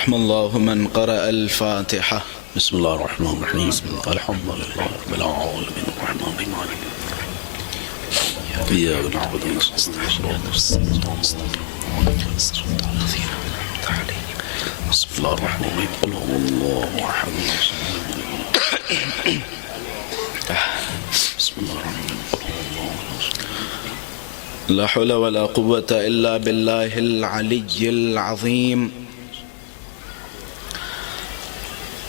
رحم الله من قرأ الفاتحة. بسم الله الرحمن الرحيم. الحمد لله رب العالمين الرحمن الرحيم إياك نعبد ونستعين بسم الله الرحمن الرحيم قل هو الله أحد بسم الله الرحمن الرحيم قل هو الله لا حول ولا قوة إلا بالله العلي العظيم.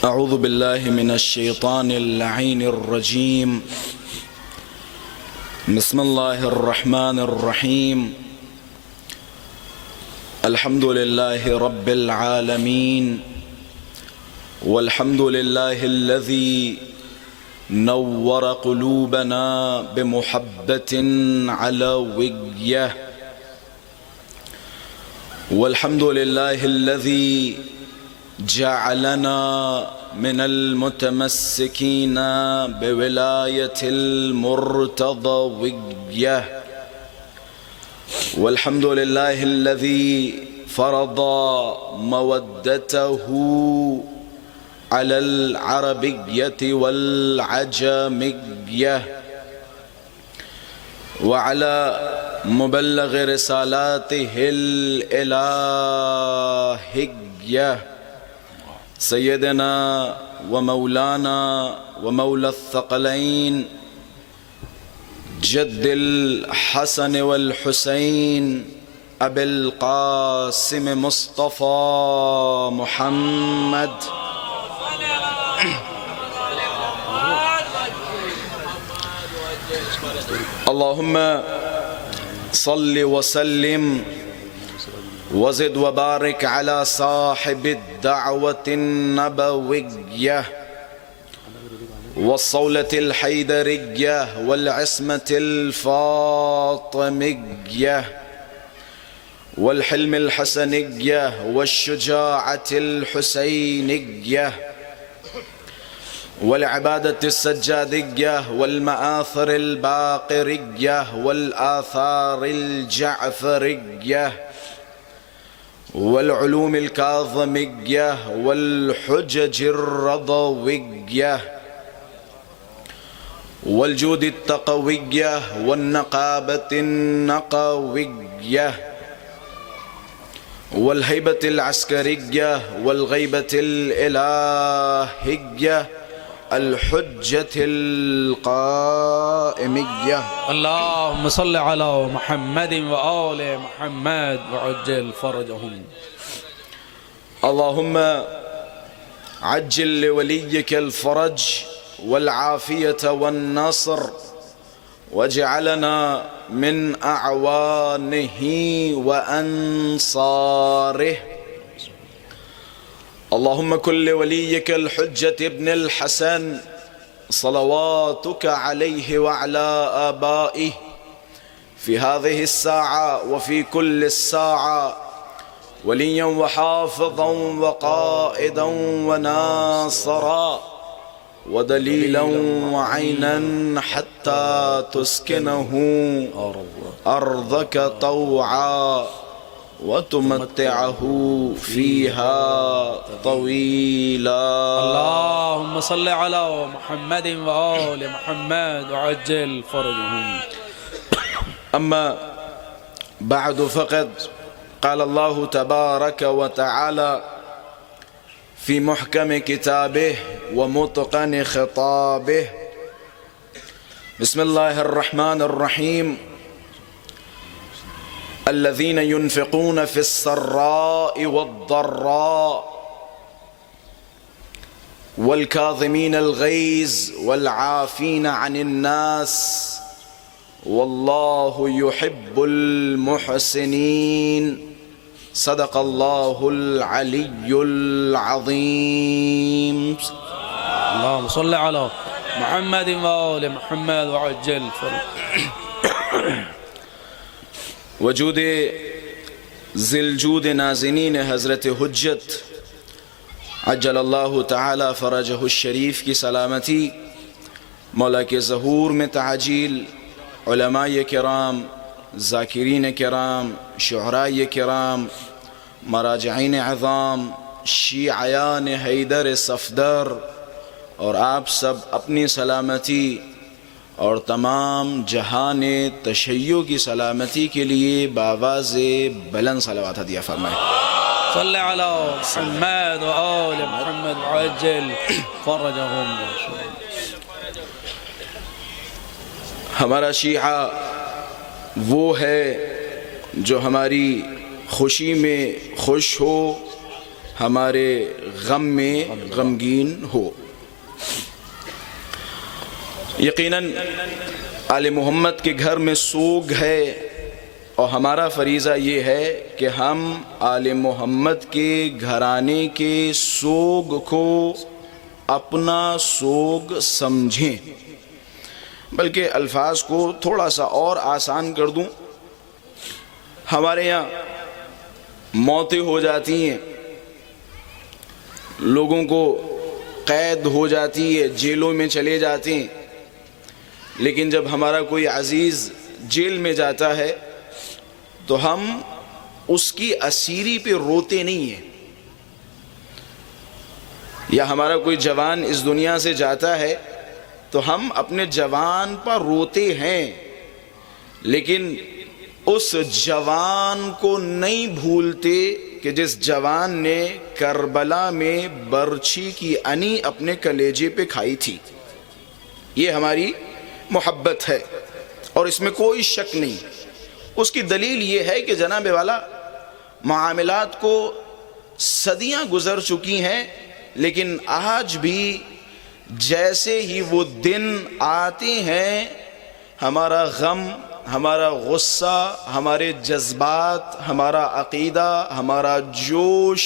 أعوذ بالله من الشيطان اللعين الرجيم. بسم الله الرحمن الرحيم. الحمد لله رب العالمين، والحمد لله الذي نور قلوبنا بمحبة علوية، والحمد لله الذي جعلنا من المتمسكين بولاية المرتضوية، والحمد لله الذي فرض مودته على العربية والعجمية وعلى مبلغ رسالاته الإلهية سيدنا ومولانا ومولى الثقلين جد الحسن والحسين أبي القاسم مصطفى محمد اللهم صل وسلم وزد وبارك على صاحب الدعوة النبوية والصولة الحيدرية والعصمة الفاطمية والحلم الحسنية والشجاعة الحسينية والعبادة السجادية والمآثر الباقرية والآثار الجعفرية والعلوم الكاظمية والحجج الرضوية والجود التقوية والنقابة النقوية والهيبة العسكرية والغيبة الإلهية الحجة القائمية. اللهم صل على محمد وآل محمد وعجل فرجهم. اللهم عجل لوليك الفرج والعافية والنصر، واجعلنا من أعوانه وأنصاره. اللهم كن لوليك الحجة ابن الحسن صلواتك عليه وعلى آبائه في هذه الساعة وفي كل الساعة وليا وحافظا وقائدا وناصرا ودليلا وعينا حتى تسكنه أرضك طوعا وتمتعه فيها طويلا. اللهم صل على محمد وآل محمد وعجل فرجهم. أما بعد فقد قال الله تبارك وتعالى في محكم كتابه ومتقن خطابه: بسم الله الرحمن الرحيم. الذين ينفقون في السراء والضراء والكاظمين الغيظ والعافين عن الناس والله يحب المحسنين. صدق الله العلي العظيم. اللهم صل على محمد وآل محمد وعجل فرجهم. وجود ذی الجود نازنین حضرت حجت عجل اللہ تعالی فرجہ الشریف کی سلامتی، مولا کے ظہور میں تعجیل، علماء کرام، ذاکرین کرام، شعراء کرام، مراجعین عظام، شیعیان حیدر صفدر اور آپ سب اپنی سلامتی اور تمام جہان تشیع کی سلامتی کے لیے بآواز بلند صلوات ہدیہ فرمائیں۔ صلی علی محمد و آل محمد وعجل فرجهم۔ ہمارا شیعہ وہ ہے جو ہماری خوشی میں خوش ہو، ہمارے غم میں غمگین ہو۔ یقیناً آل محمد کے گھر میں سوگ ہے، اور ہمارا فریضہ یہ ہے کہ ہم آل محمد کے گھرانے کے سوگ کو اپنا سوگ سمجھیں۔ بلکہ الفاظ کو تھوڑا سا اور آسان کر دوں، ہمارے یہاں موتیں ہو جاتی ہیں، لوگوں کو قید ہو جاتی ہے، جیلوں میں چلے جاتے ہیں، لیکن جب ہمارا کوئی عزیز جیل میں جاتا ہے تو ہم اس کی اسیری پہ روتے نہیں ہیں، یا ہمارا کوئی جوان اس دنیا سے جاتا ہے تو ہم اپنے جوان پر روتے ہیں، لیکن اس جوان کو نہیں بھولتے کہ جس جوان نے کربلا میں برچھی کی انی اپنے کلیجے پہ کھائی تھی۔ یہ ہماری محبت ہے اور اس میں کوئی شک نہیں۔ اس کی دلیل یہ ہے کہ جناب والا معاملات کو صدیاں گزر چکی ہیں، لیکن آج بھی جیسے ہی وہ دن آتے ہیں، ہمارا غم، ہمارا غصہ، ہمارے جذبات، ہمارا عقیدہ، ہمارا جوش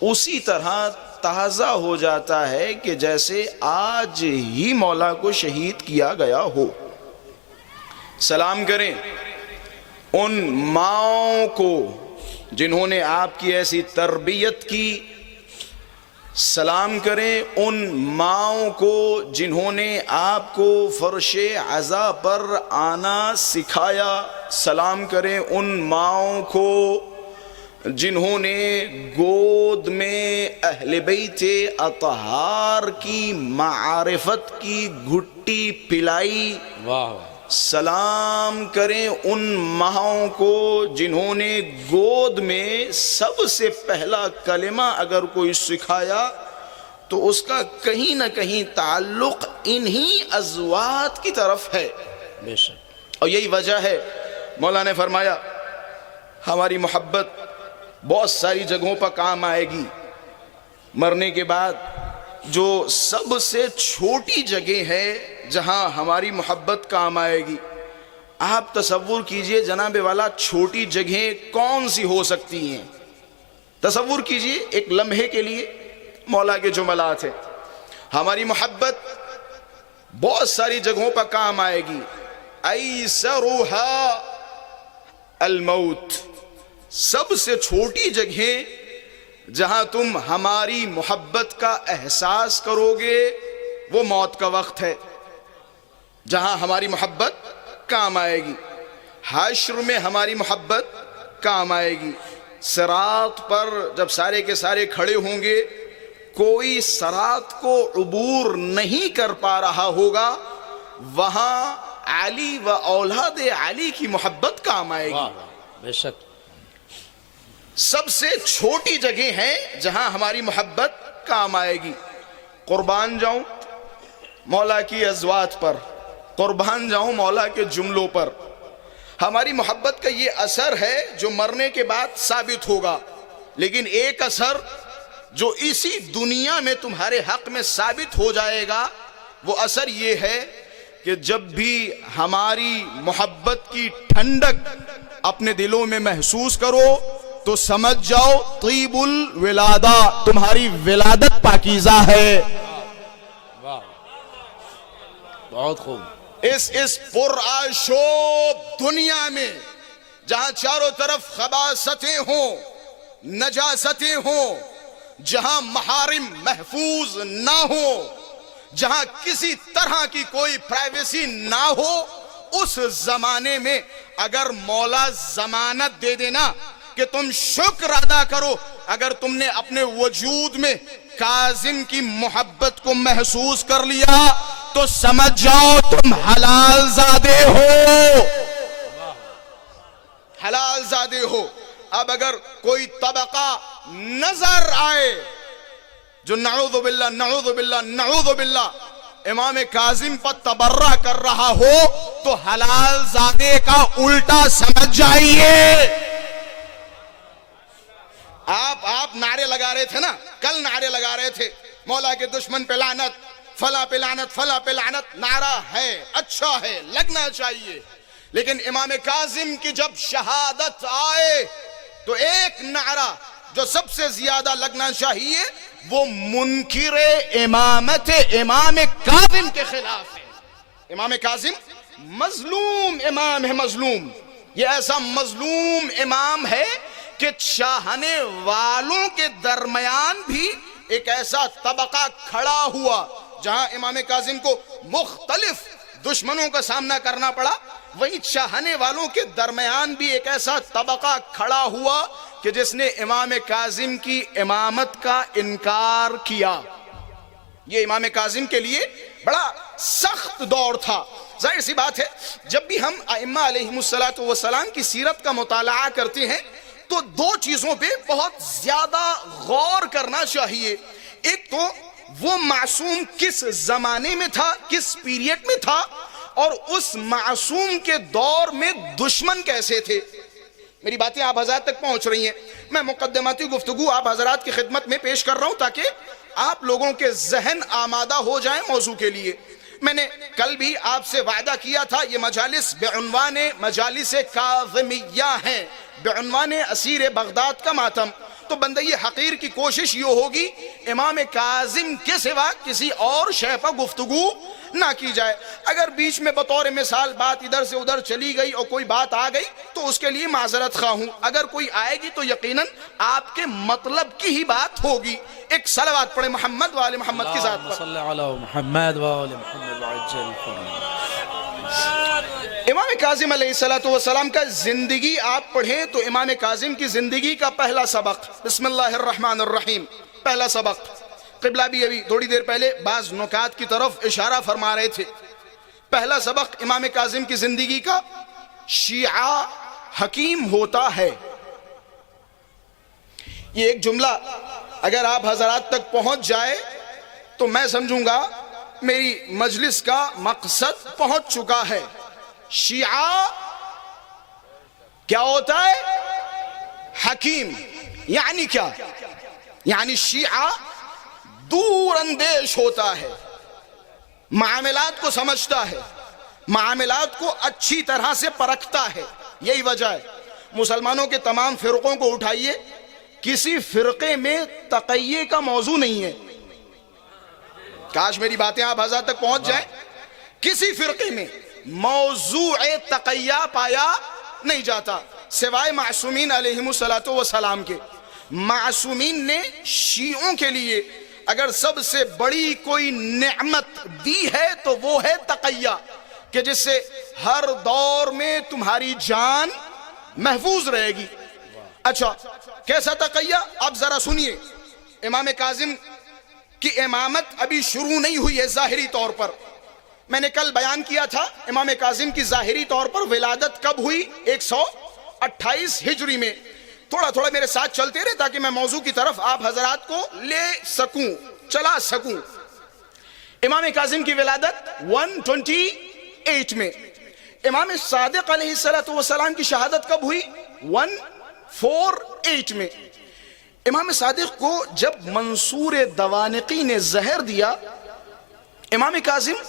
اسی طرح تازہ ہو جاتا ہے کہ جیسے آج ہی مولا کو شہید کیا گیا ہو۔ سلام کریں ان ماؤں کو جنہوں نے آپ کی ایسی تربیت کی، سلام کریں ان ماؤں کو جنہوں نے آپ کو فرش عزا پر آنا سکھایا، سلام کریں ان ماؤں کو جنہوں نے گود میں اہل بیت اطہار کی معرفت کی گھٹی پلائی، واہ، سلام کریں ان ماؤں کو جنہوں نے گود میں سب سے پہلا کلمہ اگر کوئی سکھایا تو اس کا کہیں نہ کہیں تعلق انہی ازواج کی طرف ہے۔ بے شک، اور یہی وجہ ہے مولا نے فرمایا ہماری محبت بہت ساری جگہوں پر کام آئے گی، مرنے کے بعد جو سب سے چھوٹی جگہ ہے جہاں ہماری محبت کام آئے گی، آپ تصور کیجئے جناب والا چھوٹی جگہیں کون سی ہو سکتی ہیں؟ تصور کیجئے ایک لمحے کے لیے، مولا کے جملات ہیں، ہماری محبت بہت ساری جگہوں پر کام آئے گی، ایسرها الموت، سب سے چھوٹی جگہ جہاں تم ہماری محبت کا احساس کرو گے وہ موت کا وقت ہے، جہاں ہماری محبت کام آئے گی۔ حشر میں ہماری محبت کام آئے گی، صراط پر جب سارے کے سارے کھڑے ہوں گے، کوئی صراط کو عبور نہیں کر پا رہا ہوگا، وہاں علی و اولاد علی کی محبت کام آئے گی۔ بے شک، سب سے چھوٹی جگہ ہے جہاں ہماری محبت کام آئے گی۔ قربان جاؤں مولا کی ازواج پر، قربان جاؤں مولا کے جملوں پر، ہماری محبت کا یہ اثر ہے جو مرنے کے بعد ثابت ہوگا، لیکن ایک اثر جو اسی دنیا میں تمہارے حق میں ثابت ہو جائے گا، وہ اثر یہ ہے کہ جب بھی ہماری محبت کی ٹھنڈک اپنے دلوں میں محسوس کرو تو سمجھ جاؤ طیب الولادہ، تمہاری ولادت پاکیزہ ہے۔ واہ، بہت خوب۔ اس پرآشوب دنیا میں جہاں چاروں طرف خباثتیں ہوں، نجاستیں ہوں، جہاں محارم محفوظ نہ ہوں، جہاں کسی طرح کی کوئی پرائیویسی نہ ہو، اس زمانے میں اگر مولا ضمانت دے دینا کہ تم شکر ادا کرو اگر تم نے اپنے وجود میں کاظم کی محبت کو محسوس کر لیا تو سمجھ جاؤ تم حلال زادے ہو، حلال زادے ہو۔ اب اگر کوئی طبقہ نظر آئے جو نعوذ باللہ نعوذ باللہ نعوذ باللہ امام کاظم پر تبرہ کر رہا ہو تو حلال زادے کا الٹا سمجھ جائیے۔ آپ نعرے لگا رہے تھے نا، کل نعرے لگا رہے تھے مولا کے دشمن پہ لعنت، فلاں پہ لعنت، فلاں پہ لعنت۔ نعرہ ہے، اچھا ہے، لگنا چاہیے، لیکن امام کاظم کی جب شہادت آئے تو ایک نعرہ جو سب سے زیادہ لگنا چاہیے وہ منکر امامت امام کاظم کے خلاف ہے۔ امام کاظم مظلوم امام ہے، مظلوم۔ یہ ایسا مظلوم امام ہے کہ چاہنے والوں کے درمیان بھی ایک ایسا طبقہ کھڑا ہوا جہاں امام کاظم کو مختلف دشمنوں کا سامنا کرنا پڑا، وہی چاہنے والوں کے درمیان بھی ایک ایسا طبقہ کھڑا ہوا کہ جس نے امام کاظم کی امامت کا انکار کیا۔ یہ امام کاظم کے لیے بڑا سخت دور تھا۔ ظاہر سی بات ہے جب بھی ہم ائمہ علیہم السلام کی سیرت کا مطالعہ کرتے ہیں تو دو چیزوں پہ بہت زیادہ غور کرنا چاہیے۔ ایک تو وہ معصوم کس زمانے میں تھا، کس پیریڈ میں تھا، اور اس معصوم کے دور میں دشمن کیسے تھے۔ میری باتیں آپ حضرات تک پہنچ رہی ہیں، میں مقدماتی گفتگو آپ حضرات کی خدمت میں پیش کر رہا ہوں تاکہ آپ لوگوں کے ذہن آمادہ ہو جائیں موضوع کے لیے۔ میں نے کل بھی آپ سے وعدہ کیا تھا یہ مجالس بعنوان مجالس کاظمیہ ہیں، بعنوان اسیر بغداد کا ماتم۔ تو بندہ یہ حقیر کی کوشش یہ ہوگی امام کاظم کے سوا کسی اور شے پر گفتگو نہ کی جائے۔ اگر بیچ میں بطور مثال بات ادھر سے ادھر چلی گئی اور کوئی بات آ گئی تو اس کے لیے معذرت خواہ ہوں، اگر کوئی آئے گی تو یقیناً آپ کے مطلب کی ہی بات ہوگی۔ ایک صلوات پڑھے محمد وآل محمد کی ذات پر۔ صلی علی محمد وآل محمد وعجل فرمائے۔ امام کاظم علیہ السلام کا زندگی آپ پڑھیں تو امام کاظم کی زندگی کا پہلا سبق، بسم اللہ الرحمن الرحیم، پہلا سبق۔ قبلہ بھی ابھی تھوڑی دیر پہلے بعض نکات کی طرف اشارہ فرما رہے تھے۔ پہلا سبق امام کاظم کی زندگی کا، شیعہ حکیم ہوتا ہے۔ یہ ایک جملہ اگر آپ حضرات تک پہنچ جائے تو میں سمجھوں گا میری مجلس کا مقصد پہنچ چکا ہے۔ شیعہ کیا ہوتا ہے؟ حکیم۔ یعنی کیا؟ یعنی شیعہ دور اندیش ہوتا ہے، معاملات کو سمجھتا ہے، معاملات کو اچھی طرح سے پرکھتا ہے۔ یہی وجہ ہے مسلمانوں کے تمام فرقوں کو اٹھائیے، کسی فرقے میں تقیہ کا موضوع نہیں ہے۔ کاش میری باتیں آپ حضرات تک پہنچ جائیں۔ کسی فرقے میں موضوع تقیہ پایا نہیں جاتا سوائے معصومین علیہم السلام کے۔ معصومین نے شیعوں کے لیے اگر سب سے بڑی کوئی نعمت دی ہے تو وہ ہے تقیہ، کہ جس سے ہر دور میں تمہاری جان محفوظ رہے گی۔ اچھا کیسا تقیہ؟ اب ذرا سنیے، امام کاظم کی امامت ابھی شروع نہیں ہوئی ہے ظاہری طور پر۔ میں نے کل بیان کیا تھا امام کاظم کی ظاہری طور پر ولادت کب ہوئی؟ 128 ہجری میں۔ تھوڑا تھوڑا میرے ساتھ چلتے رہے تاکہ میں موضوع کی طرف آپ حضرات کو لے سکوں، چلا سکوں۔ امام کاظم کی ولادت 128 میں۔ امام صادق علیہ السلام کی شہادت کب ہوئی؟ 148 میں۔ امام صادق کو جب منصور دوانقی نے زہر دیا، امام کاظم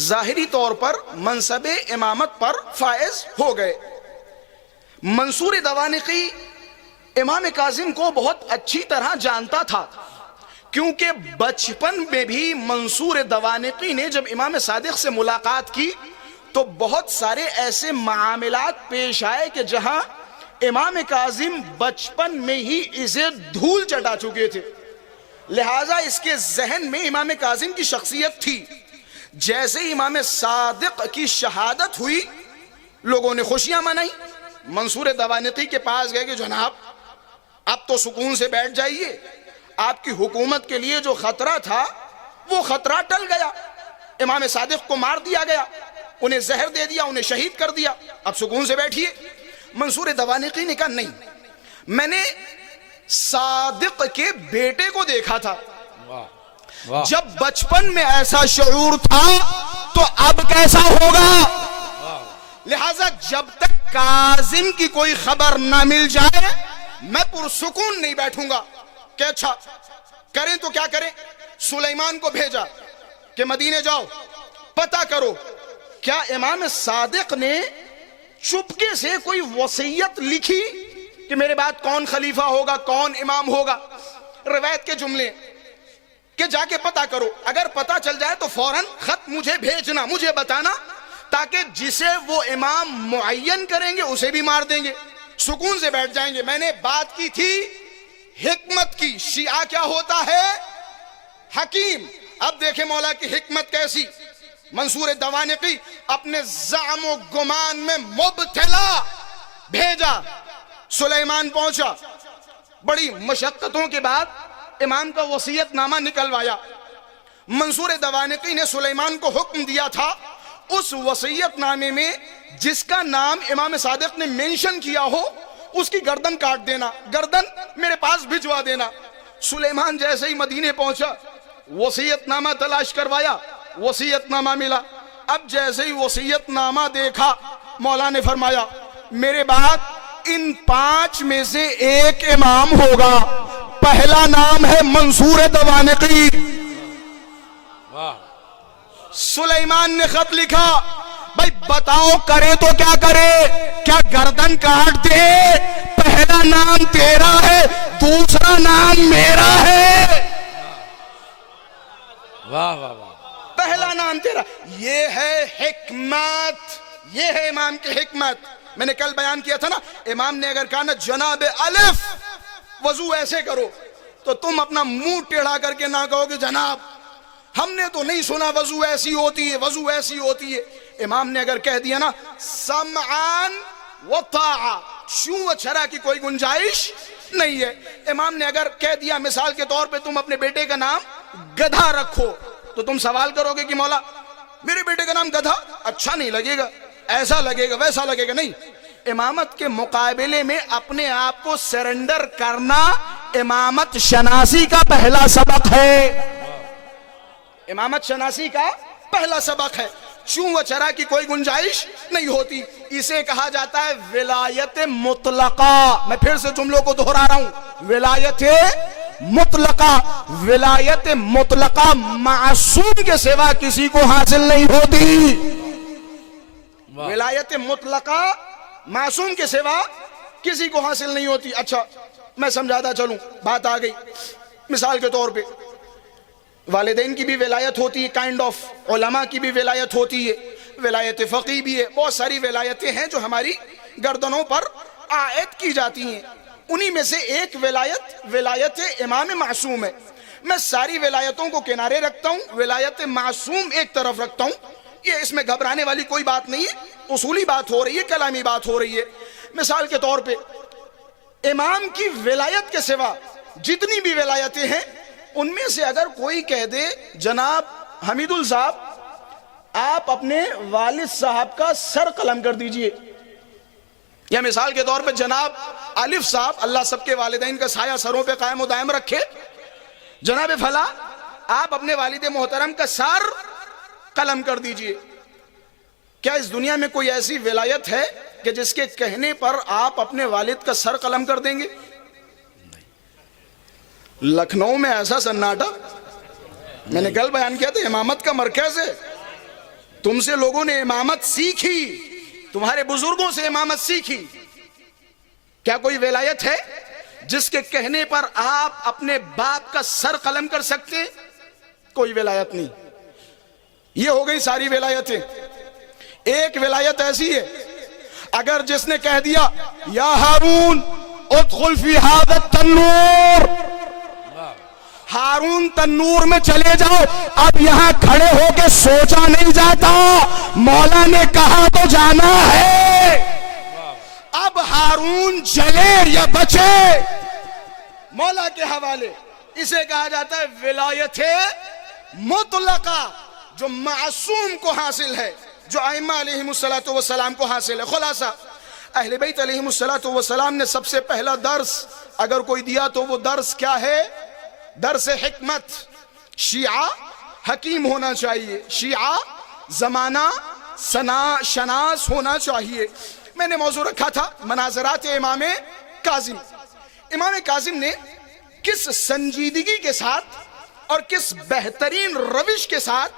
ظاہری طور پر منصب امامت پر فائز ہو گئے۔ منصور دوانقی امام کاظم کو بہت اچھی طرح جانتا تھا، کیونکہ بچپن میں بھی منصور دوانقی نے جب امام صادق سے ملاقات کی تو بہت سارے ایسے معاملات پیش آئے کہ جہاں امام کاظم بچپن میں ہی اسے دھول چٹا چکے تھے، لہٰذا اس کے ذہن میں امام کاظم کی شخصیت تھی۔ جیسے امام صادق کی شہادت ہوئی، لوگوں نے خوشیاں منائی، منصور دوانقی کے پاس گئے کہ جناب اب تو سکون سے بیٹھ جائیے، آپ کی حکومت کے لیے جو خطرہ تھا وہ خطرہ ٹل گیا، امام صادق کو مار دیا گیا، انہیں زہر دے دیا، انہیں شہید کر دیا، اب سکون سے بیٹھیے۔ منصور دوانقی نے کہا نہیں، میں نے صادق کے بیٹے کو دیکھا تھا، جب بچپن میں ایسا شعور تھا تو اب کیسا ہوگا، لہذا جب تک کاظم کی کوئی خبر نہ مل جائے میں پرسکون نہیں بیٹھوں گا۔ کہ اچھا کریں تو کیا کریں؟ سلیمان کو بھیجا کہ مدینے جاؤ پتہ کرو کیا امام صادق نے چپکے سے کوئی وصیت لکھی کہ میرے بعد کون خلیفہ ہوگا، کون امام ہوگا، روایت کے جملے کہ جا کے پتہ کرو، اگر پتہ چل جائے تو فوراً خط مجھے بھیجنا، مجھے بتانا، تاکہ جسے وہ امام معین کریں گے اسے بھی مار دیں گے، سکون سے بیٹھ جائیں گے۔ میں نے بات کی تھی حکمت کی، شیعہ کیا ہوتا ہے؟ حکیم۔ اب دیکھیں مولا کی حکمت کیسی۔ منصور دوانقی اپنے زعم و گمان میں مبتلا بھیجا، سلیمان پہنچا، بڑی مشقتوں کے بعد امام کا وصیت نامہ نکلوایا۔ منصور دوانقی نے سلیمان کو حکم دیا تھا اس وصیت نامے میں جس کا نام امام صادق نے مینشن کیا ہو اس کی گردن کاٹ دینا، گردن میرے پاس بھجوا دینا۔ سلیمان جیسے ہی مدینے پہنچا وصیت نامہ تلاش کروایا، وصیت نامہ ملا۔ اب جیسے ہی وصیت نامہ دیکھا مولا نے فرمایا میرے بعد ان 5 میں سے ایک امام ہوگا، پہلا نام ہے منصور دوانقی۔ سلیمان نے خط لکھا، بھائی بتاؤ کرے تو کیا کرے، کیا گردن کاٹ دے؟ پہلا نام تیرا ہے، دوسرا نام میرا ہے۔ واہ واہ واہ، پہلا نام تیرا۔ یہ ہے حکمت، یہ ہے امام کی حکمت۔ میں نے کل بیان کیا تھا نا، امام نے اگر کہا نا جناب الف وضو ایسے کرو تو تم اپنا منہ ٹیڑھا کر کے نہ کہو کہ جناب ہم نے تو نہیں سنا وضو ایسی ہوتی ہے، وضو ایسی ہوتی ہے۔ امام نے اگر کہہ دیا نا سمعان و طاعہ، شو و چھرا کی کوئی گنجائش نہیں ہے۔ امام نے اگر کہہ دیا مثال کے طور پہ تم اپنے بیٹے کا نام گدھا رکھو تو تم سوال کرو گے کہ مولا میرے بیٹے کا نام گدھا اچھا نہیں لگے گا، ایسا لگے گا ویسا لگے گا، نہیں۔ امامت کے مقابلے میں اپنے آپ کو سرنڈر کرنا امامت شناسی کا پہلا سبق ہے، امامت شناسی کا پہلا سبق ہے۔ چوں و چرا کی کوئی گنجائش نہیں ہوتی، اسے کہا جاتا ہے ولایت مطلقہ۔ میں پھر سے جملوں کو دہرا رہا ہوں، ولایت مطلقہ۔ ولایت مطلقہ معصوم کے سوا کسی کو حاصل نہیں ہوتی، ولایت مطلقہ معصوم کے سوا کسی کو حاصل نہیں ہوتی۔ اچھا میں سمجھاتا چلوں، بات آ گئی۔ مثال کے طور پہ والدین کی بھی ولایت ہوتی ہے، کائنڈ آف، علماء کی بھی ولایت ہوتی ہے، ولایت فقی بھی ہے، بہت ساری ولایتیں ہیں جو ہماری گردنوں پر عائد کی جاتی ہیں۔ انہی میں سے ایک ولایت امام معصوم ہے۔ میں ساری ولایتوں کو کنارے رکھتا ہوں، ولایت معصوم ایک طرف رکھتا ہوں، یہ اس میں گھبرانے والی کوئی بات نہیں ہے، اصولی بات ہو رہی ہے، کلامی بات ہو رہی ہے۔ مثال کے طور پہ امام کی ولایت کے سوا جتنی بھی ولایتیں ہیں ان میں سے اگر کوئی کہہ دے جناب حمید الصاحب آپ اپنے والد صاحب کا سر قلم کر دیجئے، یا مثال کے طور پہ جناب الف صاحب، اللہ سب کے والدین کا سایہ سروں پہ قائم و دائم رکھے، جناب فلاں آپ اپنے والد محترم کا سر قلم کر دیجئے، کیا اس دنیا میں کوئی ایسی ولایت ہے کہ جس کے کہنے پر آپ اپنے والد کا سر قلم کر دیں گے؟ لکھنؤ میں ایسا سناٹا، میں نے کل بیان کیا تھا امامت کا مرکز ہے، تم سے لوگوں نے امامت سیکھی، تمہارے بزرگوں سے امامت سیکھی، کیا کوئی ولایت ہے جس کے کہنے پر آپ اپنے باپ کا سر قلم کر سکتے ہیں؟ کوئی ولایت نہیں۔ یہ ہو گئی ساری ولایتیں۔ ایک ولایت ایسی ہے اگر جس نے کہہ دیا یا ہارون ادخل فی ھذا التنور، ہارون تنور میں چلے جاؤ، اب یہاں کھڑے ہو کے سوچا نہیں جاتا، مولا نے کہا تو جانا ہے۔ اب ہارون جلے یا بچے، مولا کے حوالے. اسے کہا جاتا ہے ولایت مطلقہ، جو معصوم کو حاصل ہے، جو ائمہ علیہم السلام کو حاصل ہے. خلاصہ اہل بیت علیہم السلام نے سب سے پہلا درس اگر کوئی دیا تو وہ درس کیا ہے؟ درس حکمت. شیعہ حکیم ہونا چاہیے، شیعہ زمانہ شناس ہونا چاہیے. میں نے موضوع رکھا تھا مناظرات امام کاظم. امام کاظم نے کس سنجیدگی کے ساتھ اور کس بہترین روش کے ساتھ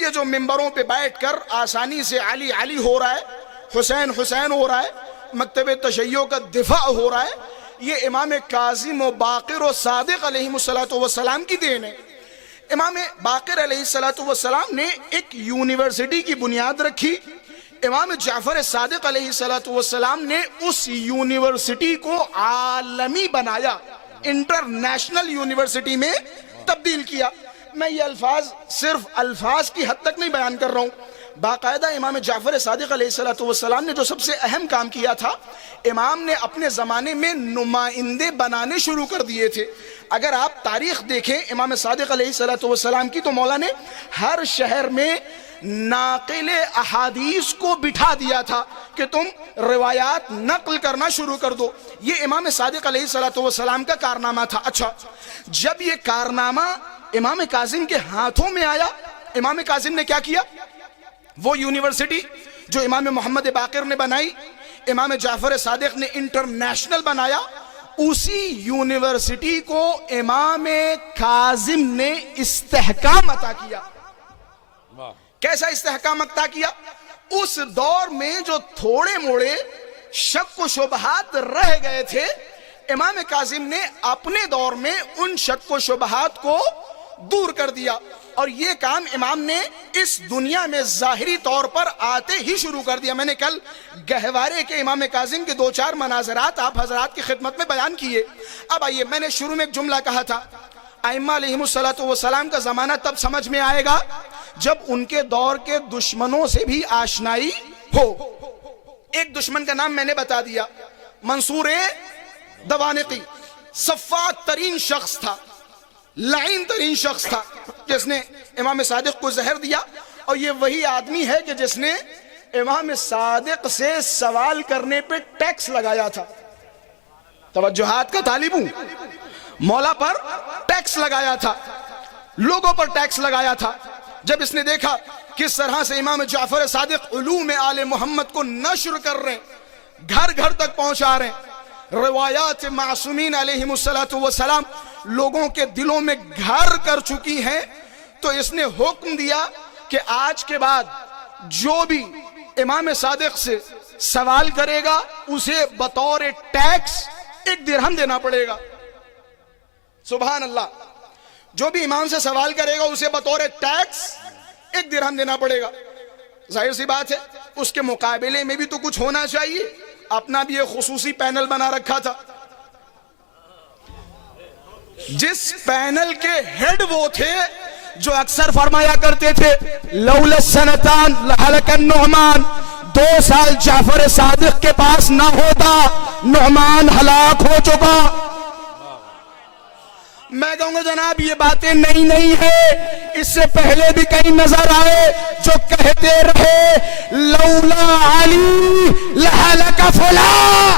یہ جو ممبروں پہ بیٹھ کر آسانی سے علی علی ہو رہا ہے، حسین حسین ہو رہا ہے، مکتب تشیع کا دفاع ہو رہا ہے، یہ امام کاظم و باقر و صادق علیہ السلام کی دین ہے. امام باقر علیہ السلام نے ایک یونیورسٹی کی بنیاد رکھی. امام جعفر صادق علیہ السلام نے اس یونیورسٹی کو عالمی بنایا، انٹرنیشنل یونیورسٹی میں تبدیل کیا. میں یہ الفاظ صرف الفاظ کی حد تک نہیں بیان کر رہا ہوں، باقاعدہ امام جعفر صادق علیہ السلام نے جو سب سے اہم کام کیا تھا، امام نے اپنے زمانے میں نمائندے بنانے شروع کر دیے تھے. اگر آپ تاریخ دیکھیں امام صادق علیہ السلام کی، تو مولا نے ہر شہر میں ناقل احادیث کو بٹھا دیا تھا کہ تم روایات نقل کرنا شروع کر دو. یہ امام صادق علیہ السلام کا کارنامہ تھا. اچھا، جب یہ کارنامہ امام کاظم کے ہاتھوں میں آیا، امام کاظم نے کیا کیا؟ وہ یونیورسٹی جو امام محمد باقر نے بنائی، امام جعفر صادق نے انٹرنیشنل بنایا، اسی یونیورسٹی کو امام کاظم نے استحکام عطا کیا. کیسا استحکام عطا کیا؟ اس دور میں جو تھوڑے موڑے شک و شبہات رہ گئے تھے، امام کاظم نے اپنے دور میں ان شک و شبہات کو دور کر دیا. اور یہ کام امام نے اس دنیا میں ظاہری طور پر آتے ہی شروع کر دیا. میں نے کل گہوارے کے امام کاظم کے 2-4 مناظرات آپ حضرات کی خدمت میں بیان کیے. اب آئیے، میں نے شروع میں ایک جملہ کہا تھا، ائمہ علیہم السلام کا زمانہ تب سمجھ میں آئے گا جب ان کے دور کے دشمنوں سے بھی آشنائی ہو. ایک دشمن کا نام میں نے بتا دیا، منصور دوانقی. صفاک ترین شخص تھا، لعین ترین شخص تھا، جس نے امام صادق کو زہر دیا. اور یہ وہی آدمی ہے کہ جس نے امام صادق سے سوال کرنے پہ ٹیکس لگایا تھا. توجہات کا طالب ہوں. مولا پر ٹیکس لگایا تھا، لوگوں پر ٹیکس لگایا تھا. جب اس نے دیکھا کس طرح سے امام جعفر صادق علوم آل محمد کو نشر کر رہے ہیں، گھر گھر تک پہنچا رہے ہیں، روایات معصومین علیہم السلام لوگوں کے دلوں میں گھر کر چکی ہیں، تو اس نے حکم دیا کہ آج کے بعد جو بھی امام صادق سے سوال کرے گا اسے بطور ٹیکس 1 درہم دینا پڑے گا. سبحان اللہ. جو بھی امام سے سوال کرے گا اسے بطور ٹیکس 1 درہم دینا پڑے گا. ظاہر سی بات ہے اس کے مقابلے میں بھی تو کچھ ہونا چاہیے. اپنا بھی ایک خصوصی پینل بنا رکھا تھا، جس پینل کے ہیڈ وہ تھے جو اکثر فرمایا کرتے تھے لولا السنتان لہلک النعمان. 2 سال جعفر صادق کے پاس نہ ہوتا نعمان ہلاک ہو چکا. میں کہوں گا جناب یہ باتیں نہیں ہے، اس سے پہلے بھی کئی نظر آئے جو کہتے رہے لولا علی لہلک فلاں.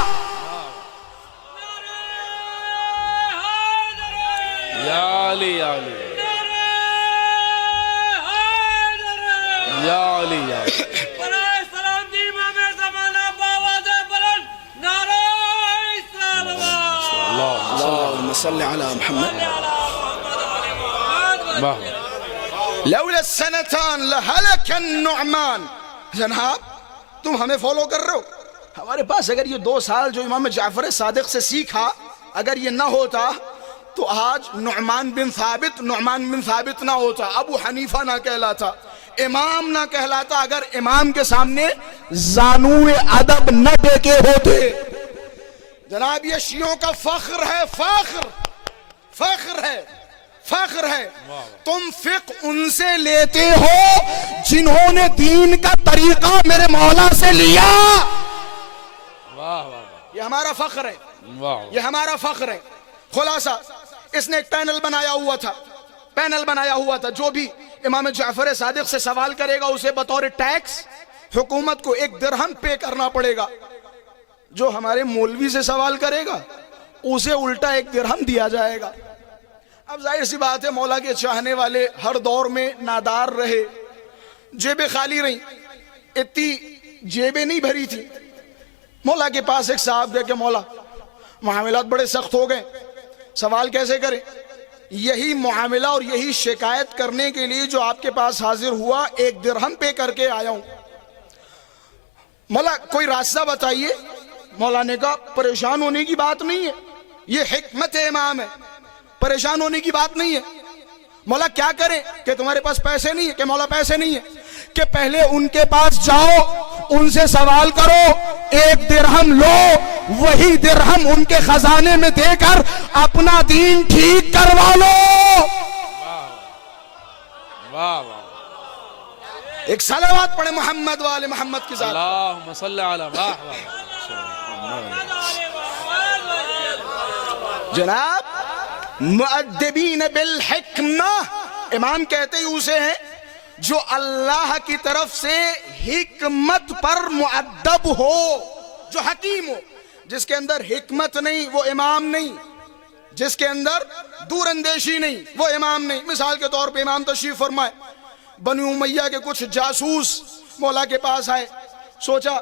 یا علی یا علی یا علی یا علی. اللهم صل على محمد. لولا السنتان لهلك النعمان. جناب تم ہمیں فالو کر رہے ہو. ہمارے پاس اگر یہ 2 سال جو امام جعفر صادق سے سیکھا اگر یہ نہ ہوتا تو آج نعمان بن ثابت نہ ہوتا، ابو حنیفہ نہ کہلاتا، امام نہ کہلاتا، اگر امام کے سامنے زانو ادب نہ ٹیکے ہوتے. جناب یہ شیعوں کا فخر ہے، فخر ہے. تم فقہ ان سے لیتے ہو جنہوں نے دین کا طریقہ میرے مولا سے لیا. یہ ہمارا فخر ہے، واہ یہ ہمارا فخر ہے. خلاصہ اس نے ایک پینل بنایا ہوا تھا، جو بھی امام جعفر صادق سے سوال کرے گا اسے بطور ٹیکس حکومت کو 1 درہم پے کرنا پڑے گا. جو ہمارے مولوی سے سوال کرے گا اسے الٹا 1 درہم دیا جائے گا. اب ظاہر سی بات ہے مولا کے چاہنے والے ہر دور میں نادار رہے، جیبیں خالی رہیں، اتنی جیبیں نہیں بھری تھی. مولا کے پاس ایک صاحب گئے کہ مولا معاملات بڑے سخت ہو گئے، سوال کیسے کریں؟ یہی معاملہ اور یہی شکایت کرنے کے لیے جو آپ کے پاس حاضر ہوا 1 درہم پے کر کے آیا ہوں. مولا کوئی راستہ بتائیے. مولا نے کہا پریشان ہونے کی بات نہیں ہے، یہ حکمت امام ہے، پریشان ہونے کی بات نہیں ہے. مولا کیا کریں؟ کہ تمہارے پاس پیسے نہیں ہے. کہ مولا پیسے نہیں ہے. کہ پہلے ان کے پاس جاؤ، ان سے سوال کرو، 1 درہم لو، وہی درہم ان کے خزانے میں دے کر اپنا دین ٹھیک کروا لو. واہ واہ ایک صلوات پڑھے محمد والے محمد کی ذات. اللہم صلی علی واہ واہ جناب مؤدبین بالحکمہ، امام کہتے ہی اسے ہیں جو اللہ کی طرف سے حکمت پر مؤدب ہو، جو حکیم ہو. جس کے اندر حکمت نہیں وہ امام نہیں، جس کے اندر دور اندیشی نہیں وہ امام نہیں. مثال کے طور پہ امام تشریف فرمائے، بنی امیہ کے کچھ جاسوس مولا کے پاس آئے، سوچا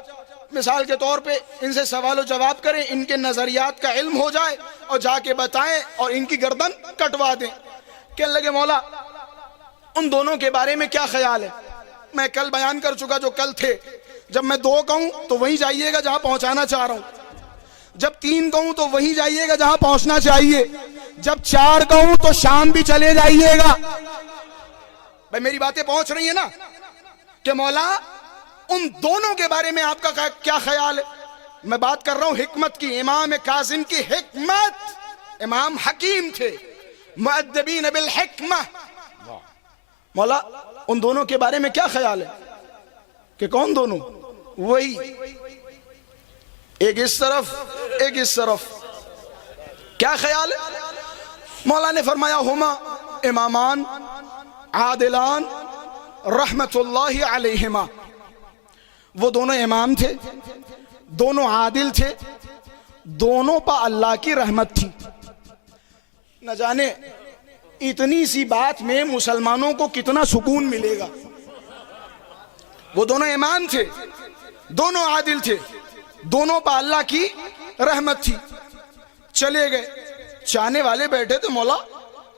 مثال کے طور پہ ان سے سوال و جواب کریں، ان کے نظریات کا علم ہو جائے اور جا کے بتائیں اور ان کی گردن کٹوا دیں. کہنے لگے مولا ان دونوں کے بارے میں کیا خیال ہے؟ میں کل بیان کر چکا جو کل تھے. جب میں 2 کہوں تو وہیں جائیے گا جہاں پہنچانا چاہ رہا ہوں، جب 3 کہوں تو وہیں جائیے گا جہاں پہنچنا چاہیے، جب 4 کہوں تو شام بھی چلے جائیے گا. بھئی میری باتیں پہنچ رہی ہیں نا؟ کہ مولا ان دونوں کے بارے میں آپ کا کیا خیال ہے؟ میں بات کر رہا ہوں حکمت کی، امام کاظم کی حکمت. امام حکیم تھے، مؤدبین بالحکمہ. مولا ان دونوں کے بارے میں کیا خیال ہے؟ کہ کون دونوں؟ وہی ایک اس طرف ایک اس طرف. کیا خیال ہے؟ مولا نے فرمایا ہما امامان عادلان رحمت اللہ علیہما. وہ دونوں امام تھے، دونوں عادل تھے، دونوں پہ اللہ کی رحمت تھی. نہ جانے اتنی سی بات میں مسلمانوں کو کتنا سکون ملے گا. وہ دونوں امام تھے، دونوں عادل تھے، دونوں پہ اللہ کی رحمت تھی. چلے گئے، چاہنے والے بیٹھے تو مولا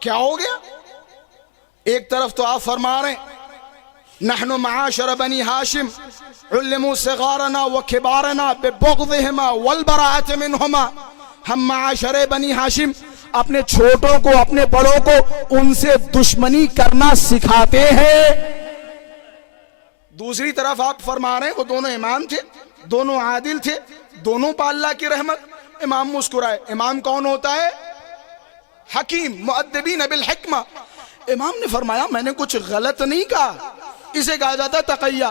کیا ہو گیا؟ ایک طرف تو آپ فرما رہے ہیں نحن معاشر بنی ہاشم علموا صغارنا وکبارنا ببغضہما والبراءۃ منہما. ہم معاشر بنی ہاشم اپنے چھوٹوں کو اپنے بڑوں کو ان سے دشمنی کرنا سکھاتے ہیں. دوسری طرف آپ فرما رہے ہیں وہ دونوں امام تھے، دونوں عادل تھے، دونوں پہ اللہ کی رحمت. امام مسکرائے. امام کون ہوتا ہے؟ حکیم، مؤدبین بالحکمہ. امام نے فرمایا میں نے کچھ غلط نہیں کہا، اسے کہا جاتا ہے تقیہ.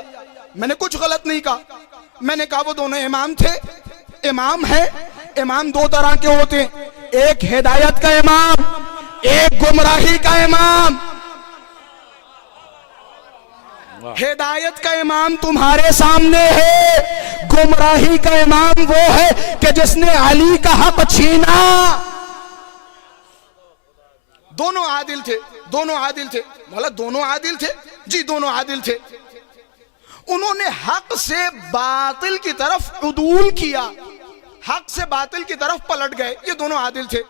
میں نے کچھ غلط نہیں کہا. میں نے کہا وہ دونوں امام تھے. امام ہے، امام 2 طرح کے ہوتے ہیں، ایک ہدایت کا امام، ایک گمراہی کا امام. ہدایت کا امام تمہارے سامنے ہے، گمراہی کا امام وہ ہے کہ جس نے علی کا حق چھینا. دونوں عادل تھے، دونوں عادل تھے. مولا دونوں عادل تھے؟ جی دونوں عادل تھے. انہوں نے حق سے باطل کی طرف عدول کیا، حق سے باطل کی طرف پلٹ گئے. یہ دونوں عادل تھے،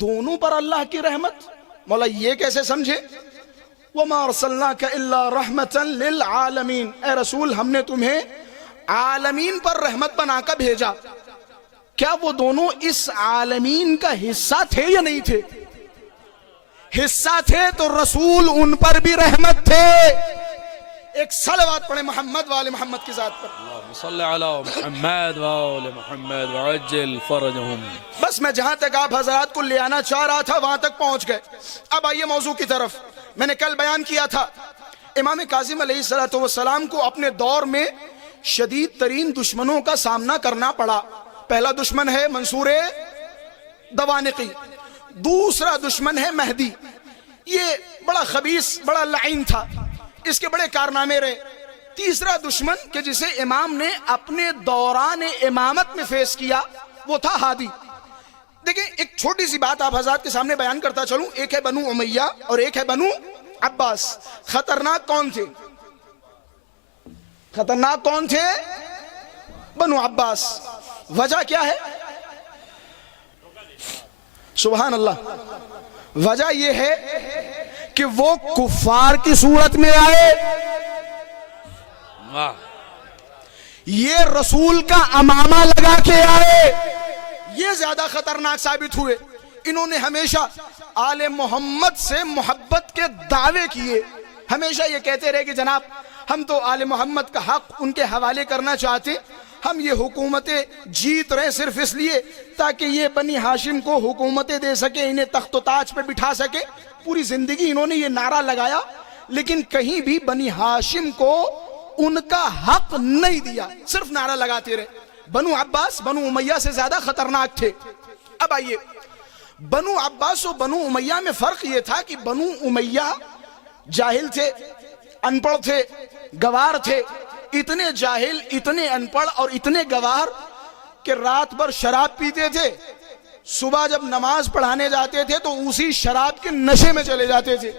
دونوں پر اللہ کی رحمت. مولا یہ کیسے سمجھے؟ وَمَا أَرْسَلْنَاكَ إِلَّا رَحْمَةً لِلْعَالَمِينَ. اے رسول ہم نے تمہیں عالمین پر رحمت بنا کر بھیجا. کیا وہ دونوں اس عالمین کا حصہ تھے یا نہیں تھے؟ حصہ تھے تو رسول ان پر بھی رحمت تھے. ایک صلوات پڑھیں محمد والے محمد کی ذات پر. اللہم صلی علی محمد وآل محمد وعجل فرجہم. بس میں جہاں تک آپ حضرات کو لے آنا چاہ رہا تھا وہاں تک پہنچ گئے. اب آئیے موضوع کی طرف. میں نے کل بیان کیا تھا امام کاظم علیہ السلام کو اپنے دور میں شدید ترین دشمنوں کا سامنا کرنا پڑا. پہلا دشمن ہے منصور دوانقی، دوسرا دشمن ہے مہدی. یہ بڑا خبیث، بڑا لعین تھا، اس کے بڑے کارنامے رہے. تیسرا دشمن کہ جسے امام نے اپنے دوران امامت میں فیس کیا وہ تھا ہادی. دیکھیں ایک چھوٹی سی بات آپ حضرات کے سامنے بیان کرتا چلوں. ایک ہے بنو امیہ اور ایک ہے بنو عباس. خطرناک کون تھے؟ خطرناک کون تھے؟ بنو عباس. وجہ کیا ہے؟ سبحان اللہ. وجہ یہ ہے کہ وہ کفار کی صورت میں آئے، واہ، یہ رسول کا امامہ لگا کے آئے، یہ زیادہ خطرناک ثابت ہوئے. انہوں نے ہمیشہ آل محمد سے محبت کے دعوے کیے، ہمیشہ یہ کہتے رہے کہ جناب ہم تو آل محمد کا حق ان کے حوالے کرنا چاہتے، ہم یہ حکومتیں جیت رہے صرف اس لیے تاکہ یہ بنی ہاشم کو حکومتیں دے سکے، انہیں تخت و تاج پہ بٹھا سکے. پوری زندگی انہوں نے یہ نعرہ لگایا لیکن کہیں بھی بنی ہاشم کو ان کا حق نہیں دیا، صرف نعرہ لگاتے رہے. بنو عباس بنو امیہ سے زیادہ خطرناک تھے. اب آئیے، بنو عباس و بنو امیہ میں فرق یہ تھا کہ بنو امیہ جاہل تھے، ان پڑھ تھے، گوار تھے. اتنے جاہل، اتنے ان پڑھ اور اتنے گوار کہ رات بھر شراب پیتے تھے، صبح جب نماز پڑھانے جاتے تھے تو اسی شراب کے نشے میں چلے جاتے تھے.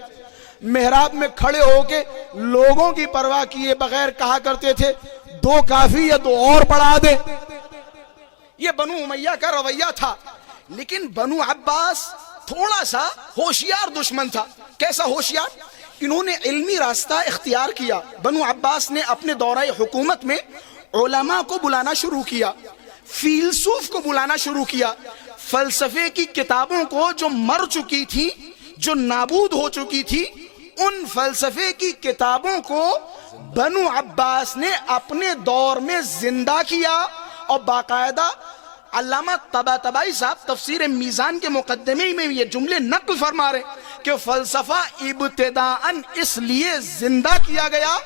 محراب میں کھڑے ہو کے لوگوں کی پرواہ کیے بغیر کہا کرتے تھے 2 کافی یا 2 اور پڑھا دے. یہ بنو امیہ کا رویہ تھا. لیکن بنو عباس تھوڑا سا ہوشیار دشمن تھا. کیسا ہوشیار؟ انہوں نے علمی راستہ اختیار کیا. بنو عباس نے اپنے دورہ حکومت میں علماء کو بلانا شروع کیا، فیلسوف کو بلانا شروع کیا. فلسفے کی کتابوں کو جو مر چکی تھی، جو نابود ہو چکی تھی، ان فلسفے کی کتابوں کو بنو عباس نے اپنے دور میں زندہ کیا. اور باقاعدہ علامہ طباطبائی صاحب تفسیر میزان کے مقدمے میں یہ جملے نقل فرما رہے کہ فلسفہ ابتداءً اس لیے زندہ کیا گیا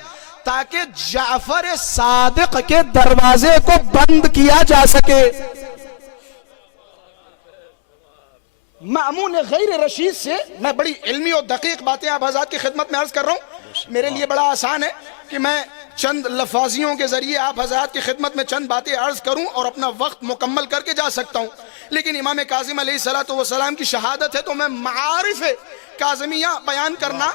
تاکہ جعفر صادق کے دروازے کو بند کیا جا سکے. مأمون غیر رشید سے میں بڑی علمی اور دقیق باتیں آپ حضرات کی خدمت میں عرض کر رہا ہوں. میرے لیے بڑا آسان ہے کہ میں چند لفاظیوں کے ذریعے آپ حضرات کی خدمت میں چند باتیں عرض کروں اور اپنا وقت مکمل کر کے جا سکتا ہوں. لیکن امام کاظم علیہ السلام کی شہادت ہے تو میں معارف کاظمیہ بیان کرنا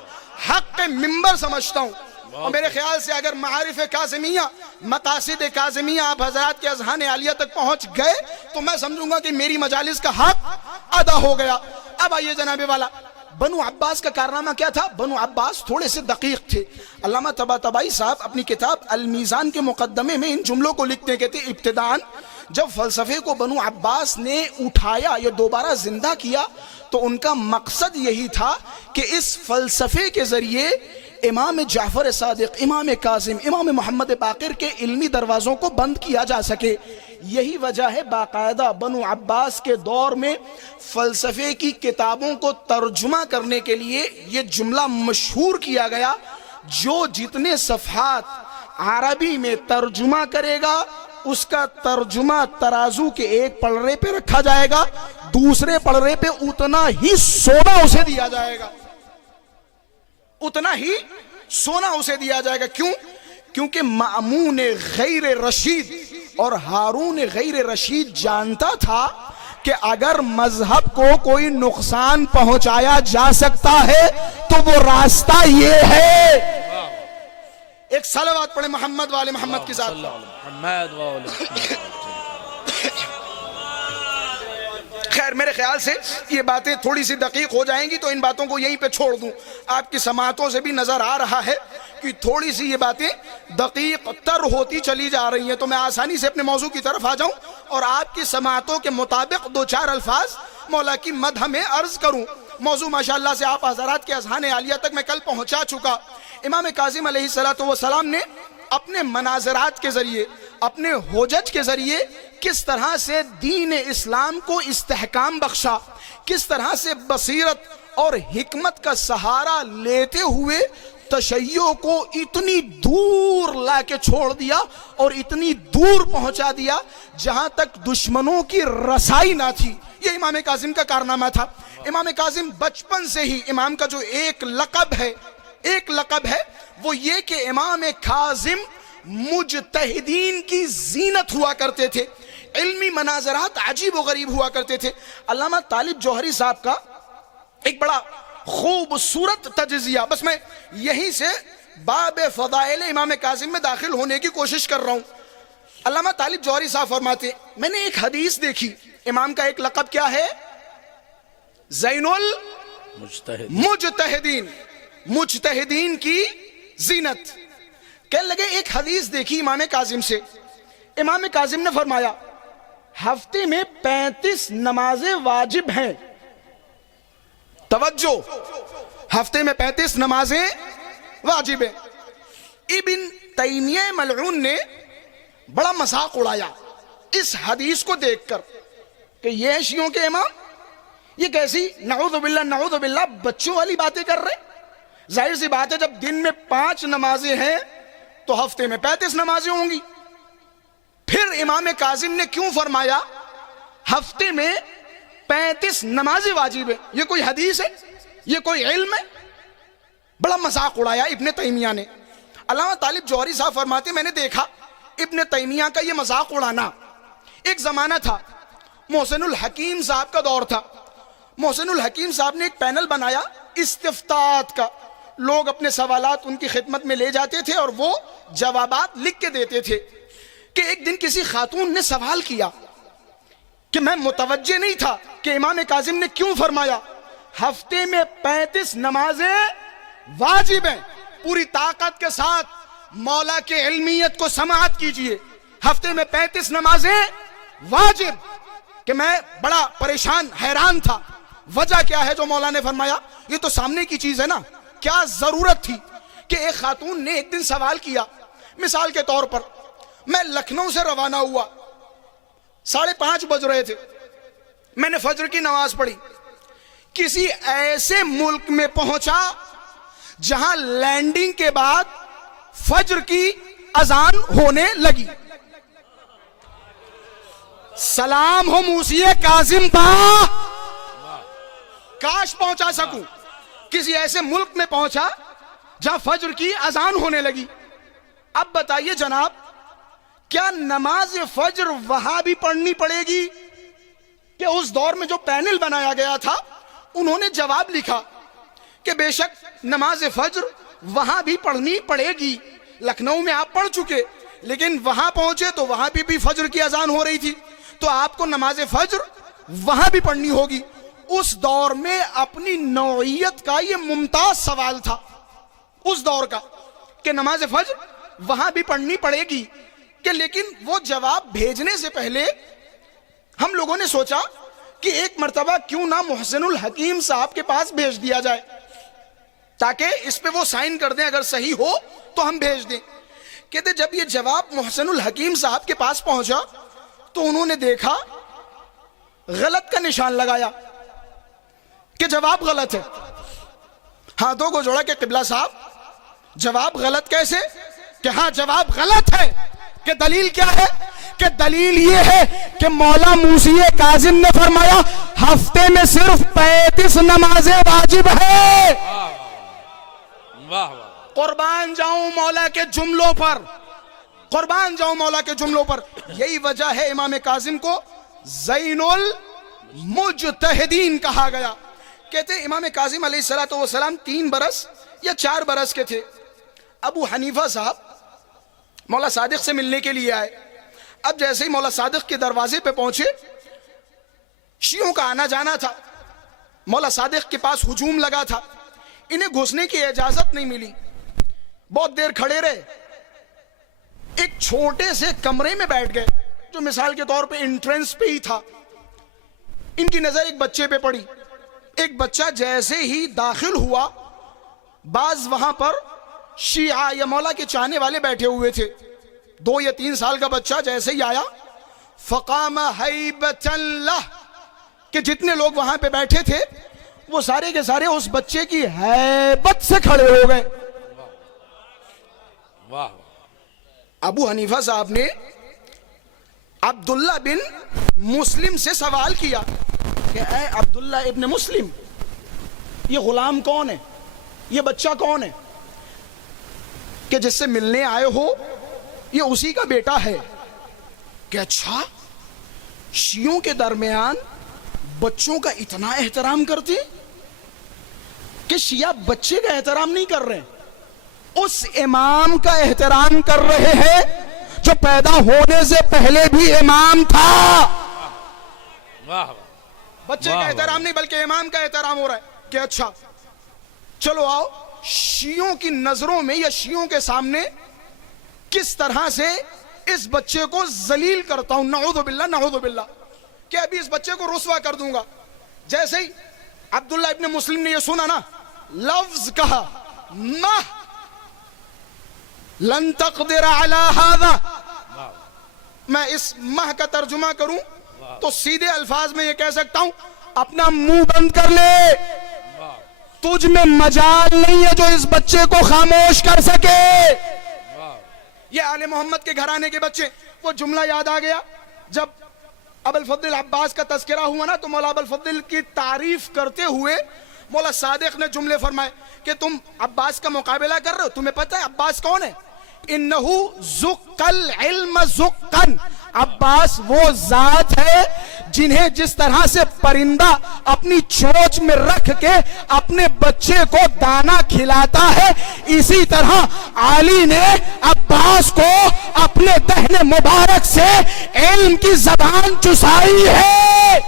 حق منبر سمجھتا ہوں. اور میرے خیال سے اگر معارف کاظمیہ، مقاصد کاظمیہ آپ حضرات کے اذہان عالیہ تک پہنچ گئے تو میں سمجھوں گا کہ میری مجالس کا حق ادا ہو گیا. اب آئیے جناب والا، بنو عباس کا کارنامہ کیا تھا؟ بنو عباس تھوڑے سے دقیق تھے. علامہ طباطبائی صاحب اپنی کتاب المیزان کے مقدمے میں ان جملوں کو لکھتے کہتے ابتداءً جب فلسفے کو بنو عباس نے اٹھایا یا دوبارہ زندہ کیا تو ان کا مقصد یہی تھا کہ اس فلسفے کے ذریعے امام جعفر صادق، امام کاظم، امام محمد باقر کے علمی دروازوں کو بند کیا جا سکے. یہی وجہ ہے باقاعدہ بنو عباس کے دور میں فلسفے کی کتابوں کو ترجمہ کرنے کے لیے یہ جملہ مشہور کیا گیا، جو جتنے صفحات عربی میں ترجمہ کرے گا اس کا ترجمہ ترازو کے ایک پلڑے پہ رکھا جائے گا، دوسرے پلڑے پہ اتنا ہی سونا اسے دیا جائے گا، اتنا ہی سونا اسے دیا جائے گا. کیوں؟ کیونکہ مأمون غیر رشید اور ہارون غیر رشید جانتا تھا کہ اگر مذہب کو کوئی نقصان پہنچایا جا سکتا ہے تو وہ راستہ یہ ہے. ایک صلوات پڑھیں محمد والے محمد کے ساتھ. محمد والے. خیر میرے خیال سے یہ باتیں تھوڑی سی دقیق ہو جائیں گی تو ان باتوں کو یہیں پہ چھوڑ دوں. آپ کی سماعتوں سے بھی نظر آ رہا ہے کہ تھوڑی سی یہ باتیں دقیق تر ہوتی چلی جا رہی ہیں، تو میں آسانی سے اپنے موضوع کی طرف آ جاؤں اور آپ کی سماعتوں کے مطابق 2-4 الفاظ مولا کی مدح میں عرض کروں. موضوع ماشاءاللہ سے آپ حضرات کے اذہان عالیہ تک میں کل پہنچا چکا. امام کاظم علیہ السلام نے اپنے مناظرات کے ذریعے، اپنے حجج کے ذریعے کس طرح سے دین اسلام کو استحکام بخشا، کس طرح سے بصیرت اور حکمت کا سہارا لیتے ہوئے تشیع کو اتنی دور لا کے چھوڑ دیا اور اتنی دور پہنچا دیا جہاں تک دشمنوں کی رسائی نہ تھی. یہ امام کاظم کا کارنامہ تھا. امام کاظم بچپن سے ہی امام کا جو ایک لقب ہے وہ یہ کہ امام کاظم مجتہدین کی زینت ہوا کرتے تھے. علمی مناظرات عجیب و غریب ہوا کرتے تھے. علامہ طالب جوہری صاحب کا ایک بڑا خوبصورت تجزیہ, بس میں یہیں سے باب فضائل امام کاظم میں داخل ہونے کی کوشش کر رہا ہوں. علامہ طالب جوہری صاحب فرماتے میں نے ایک حدیث دیکھی. امام کا ایک لقب کیا ہے؟ زین المجتہدین, مجتہدین کی زینت. کہنے لگے ایک حدیث دیکھی امام کاظم سے. امام کاظم نے فرمایا ہفتے میں 35 نمازیں واجب ہیں. توجہ, ہفتے میں 35 نمازیں واجب ہیں. ابن تیمیہ ملعون نے بڑا مذاق اڑایا اس حدیث کو دیکھ کر کہ یہ شیعوں کے امام یہ کیسی نعوذ باللہ بچوں والی باتیں کر رہے. ظاہر سی بات ہے جب دن میں 5 نمازیں ہیں تو ہفتے میں 35 نمازیں ہوں گی. پھر امام کاظم نے کیوں فرمایا ہفتے میں 35 نمازیں واجب ہے؟ یہ کوئی حدیث ہے؟ یہ کوئی علم ہے؟ بڑا مذاق اڑایا ابن تیمیہ نے. علامہ طالب جوہری صاحب فرماتے میں نے دیکھا ابن تیمیہ کا یہ مذاق اڑانا. ایک زمانہ تھا, محسن الحکیم صاحب کا دور تھا. محسن الحکیم صاحب نے ایک پینل بنایا استفتاءات کا. لوگ اپنے سوالات ان کی خدمت میں لے جاتے تھے اور وہ جوابات لکھ کے دیتے تھے. کہ ایک دن کسی خاتون نے سوال کیا کہ میں متوجہ نہیں تھا کہ امام کاظم نے کیوں فرمایا ہفتے میں 35 نمازیں واجب ہیں. پوری طاقت کے ساتھ مولا کے علمیت کو سماعت کیجئے. ہفتے میں 35 نمازیں واجب. کہ میں بڑا پریشان حیران تھا. وجہ کیا ہے جو مولا نے فرمایا؟ یہ تو سامنے کی چیز ہے نا, کیا ضرورت تھی کہ ایک خاتون نے ایک دن سوال کیا. مثال کے طور پر میں لکھنؤ سے روانہ ہوا, 5:30 بج رہے تھے, میں نے فجر کی نماز پڑھی. کسی ایسے ملک میں پہنچا جہاں لینڈنگ کے بعد فجر کی اذان ہونے لگی. سلام ہو موسی کاظم پا, کاش پہنچا سکوں. کسی ایسے ملک میں پہنچا جہاں فجر کی اذان ہونے لگی. اب بتائیے جناب, کیا نماز فجر وہاں بھی پڑھنی پڑے گی؟ کہ اس دور میں جو پینل بنایا گیا تھا انہوں نے جواب لکھا کہ بے شک نماز فجر وہاں بھی پڑھنی پڑے گی. لکھنؤ میں آپ پڑھ چکے, لیکن وہاں پہنچے تو وہاں بھی فجر کی اذان ہو رہی تھی, تو آپ کو نماز فجر وہاں بھی پڑھنی ہوگی. اس دور میں اپنی نوعیت کا یہ ممتاز سوال تھا اس دور کا کہ نماز فجر وہاں بھی پڑھنی پڑے گی. کہ لیکن وہ جواب بھیجنے سے پہلے ہم لوگوں نے سوچا کہ ایک مرتبہ کیوں نہ محسن الحکیم صاحب کے پاس بھیج دیا جائے تاکہ اس پہ وہ سائن کر دیں, اگر صحیح ہو تو ہم بھیج دیں. کہتے جب یہ جواب محسن الحکیم صاحب کے پاس پہنچا تو انہوں نے دیکھا غلط کا نشان لگایا کہ جواب غلط ہے. ہاتھوں کو جوڑا کہ قبلہ صاحب جواب غلط کیسے؟ کہ ہاں جواب غلط ہے. کہ دلیل کیا ہے؟ کہ دلیل یہ ہے کہ مولا موسی کاظم نے فرمایا ہفتے میں صرف 35 نمازیں واجب ہے. قربان جاؤں مولا کے جملوں پر, قربان جاؤں مولا کے جملوں پر. یہی وجہ ہے امام کاظم کو زین المجتہدین کہا گیا. کہتے امام کاظم علیہ السلام 3 برس یا 4 برس کے تھے. ابو حنیفہ صاحب مولا صادق سے ملنے کے لیے آئے. اب جیسے ہی مولا صادق کے دروازے پہ پہنچے, شیعوں کا آنا جانا تھا, مولا صادق کے پاس ہجوم لگا تھا, انہیں گھسنے کی اجازت نہیں ملی. بہت دیر کھڑے رہے, ایک چھوٹے سے کمرے میں بیٹھ گئے جو مثال کے طور پہ انٹرنس پہ ہی تھا. ان کی نظر ایک بچے پہ پڑی. ایک بچہ جیسے ہی داخل ہوا, بعض وہاں پر شیعہ یا مولا کے چاہنے والے بیٹھے ہوئے تھے. 2 یا 3 سال کا بچہ جیسے ہی آیا, فقام ہیبۃ اللہ, کہ جتنے لوگ وہاں پہ بیٹھے تھے وہ سارے کے سارے اس بچے کی ہیبت سے کھڑے ہو گئے. واہ ابو حنیفہ صاحب نے عبداللہ بن مسلم سے سوال کیا کہ اے عبداللہ ابن مسلم، یہ غلام کون ہے، یہ بچہ کون ہے کہ جس سے ملنے آئے ہو؟ یہ اسی کا بیٹا ہے. کہ اچھا، شیعوں کے درمیان بچوں کا اتنا احترام کرتے کہ شیعہ بچے کا احترام نہیں کر رہے، اس امام کا احترام کر رہے ہیں جو پیدا ہونے سے پہلے بھی امام تھا. واہ بچے کا احترام نہیں بلکہ امام کا احترام ہو رہا ہے. کہ اچھا چلو آؤ، شیعوں کی نظروں میں یا شیعوں کے سامنے کس طرح سے اس بچے کو ذلیل کرتا ہوں. نعوذ باللہ نعوذ باللہ، کہ ابھی اس بچے کو رسوا کر دوں گا. جیسے ہی عبداللہ ابن مسلم نے یہ سنا نا، لفظ کہا مہ لن تقدر علی ھذا، میں اس مہ کا ترجمہ کروں تو سیدھے الفاظ میں یہ کہہ سکتا ہوں، اپنا منہ بند کر لے، تجھ میں مجال نہیں ہے جو اس بچے کو خاموش کر سکے. یہ آل محمد کے گھرانے کے بچے. وہ جملہ یاد آ گیا جب ابو الفضل عباس کا تذکرہ ہوا نا، تو مولا ابو الفضل کی تعریف کرتے ہوئے مولا صادق نے جملے فرمائے کہ تم عباس کا مقابلہ کر رہے ہو، تمہیں پتہ ہے عباس کون ہے؟ انہو زق العلم زقن، عباس وہ ذات ہے جنہیں جس طرح سے پرندہ اپنی چونچ میں رکھ کے اپنے بچے کو دانا کھلاتا ہے، اسی طرح علی نے عباس کو اپنے دہن مبارک سے علم کی زبان چسائی ہے.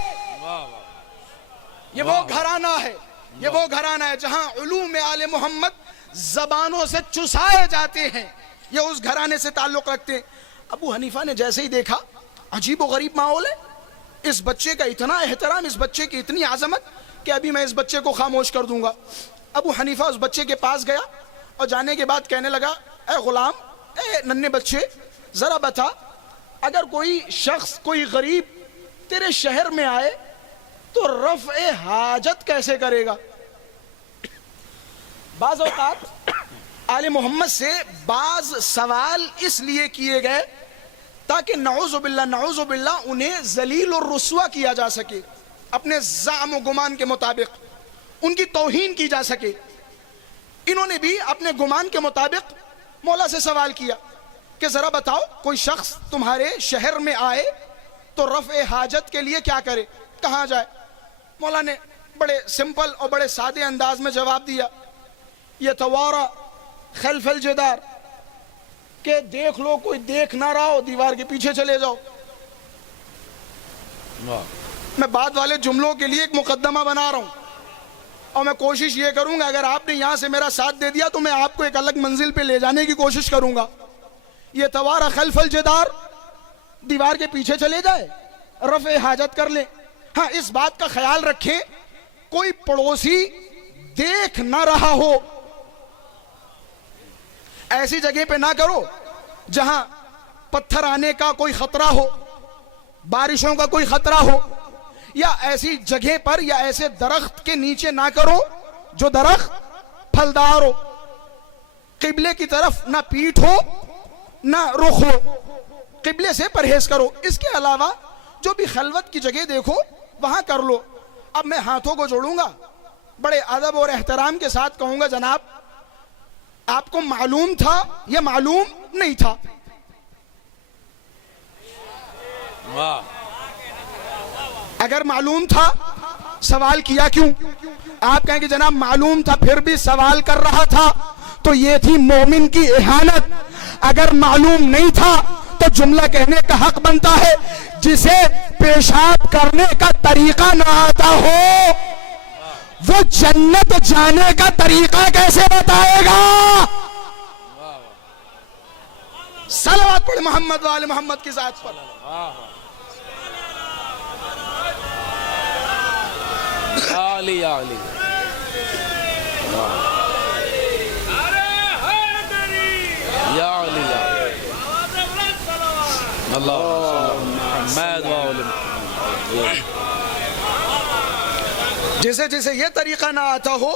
یہ وہ گھرانہ ہے، یہ وہ گھرانہ ہے جہاں علوم آل محمد زبانوں سے چسائے جاتے ہیں. یہ اس گھرانے سے تعلق رکھتے ہیں. ابو حنیفہ نے جیسے ہی دیکھا عجیب و غریب ماحول ہے، اس بچے کا اتنا احترام، اس بچے کی اتنی عظمت کہ ابھی میں اس بچے کو خاموش کر دوں گا. ابو حنیفہ اس بچے کے پاس گیا اور جانے کے بعد کہنے لگا، اے غلام، اے ننھے بچے، ذرا بتا، اگر کوئی شخص، کوئی غریب تیرے شہر میں آئے تو رفع حاجت کیسے کرے گا؟ بعض اوقات آل محمد سے بعض سوال اس لیے کیے گئے تاکہ نعوذ باللہ انہیں ذلیل اور رسوا کیا جا سکے، اپنے زعم و گمان کے مطابق ان کی توہین کی جا سکے. انہوں نے بھی اپنے گمان کے مطابق مولا سے سوال کیا کہ ذرا بتاؤ، کوئی شخص تمہارے شہر میں آئے تو رفع حاجت کے لیے کیا کرے، کہاں جائے؟ مولا نے بڑے سمپل اور بڑے سادے انداز میں جواب دیا، یتوارا خلف الجدار، کہ دیکھ لو کوئی دیکھ نہ رہا ہو دیوار کے پیچھے چلے جاؤ. میں بعد والے جملوں کے لیے ایک مقدمہ بنا رہا ہوں اور میں کوشش یہ کروں گا اگر آپ نے یہاں سے میرا ساتھ دے دیا تو میں آپ کو ایک الگ منزل پہ لے جانے کی کوشش کروں گا. یہ توارا خلف الجدار، دیوار کے پیچھے چلے جائے، رفع حاجت کر لیں. ہاں اس بات کا خیال رکھیں کوئی پڑوسی دیکھ نہ رہا ہو، ایسی جگہ پہ نہ کرو جہاں پتھر آنے کا کوئی خطرہ ہو، بارشوں کا کوئی خطرہ ہو، یا ایسی جگہ پر یا ایسے درخت کے نیچے نہ کرو جو درخت پھلدار ہو. قبلے کی طرف نہ پیٹھ ہو نہ رخ ہو، قبلے سے پرہیز کرو. اس کے علاوہ جو بھی خلوت کی جگہ دیکھو وہاں کر لو. اب میں ہاتھوں کو جوڑوں گا، بڑے ادب اور احترام کے ساتھ کہوں گا، جناب آپ کو معلوم تھا یا معلوم نہیں تھا؟ اگر معلوم تھا سوال کیا کیوں؟ آپ کہیں کہ جناب معلوم تھا پھر بھی سوال کر رہا تھا، تو یہ تھی مومن کی اہانت. اگر معلوم نہیں تھا تو جملہ کہنے کا حق بنتا ہے، جسے پیشاب کرنے کا طریقہ نہ آتا ہو وہ جنت جانے کا طریقہ کیسے بتائے گا؟ صلوات پڑھ محمد وآل محمد کی ذات پر. علی علی یا علی اللہ محمد وآل محمد. جسے جسے یہ طریقہ نہ آتا ہو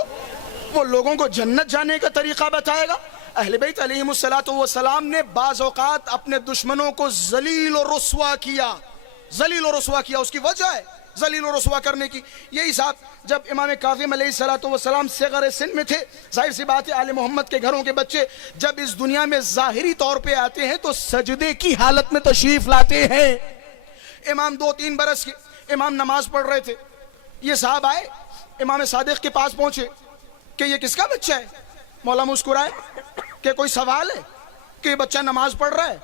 وہ لوگوں کو جنت جانے کا طریقہ بتائے گا. اہل بیت علیہم السلام نے بعض اوقات اپنے دشمنوں کو ذلیل و رسوا کیا. ذلیل و رسوا کیا، اس کی وجہ ہے ذلیل و رسوا کرنے کی. یہی صاحب جب امام کاظم علیہ السلام صغر سن میں تھے، ظاہر سی بات ہے آل محمد کے گھروں کے بچے جب اس دنیا میں ظاہری طور پہ آتے ہیں تو سجدے کی حالت میں تشریف لاتے ہیں. امام 2-3 برس کے امام نماز پڑھ رہے تھے، یہ صاحب آئے امام صادق کے پاس پہنچے کہ یہ کس کا بچہ ہے؟ مولا مسکرائے کہ کوئی سوال ہے کہ یہ بچہ نماز پڑھ رہا ہے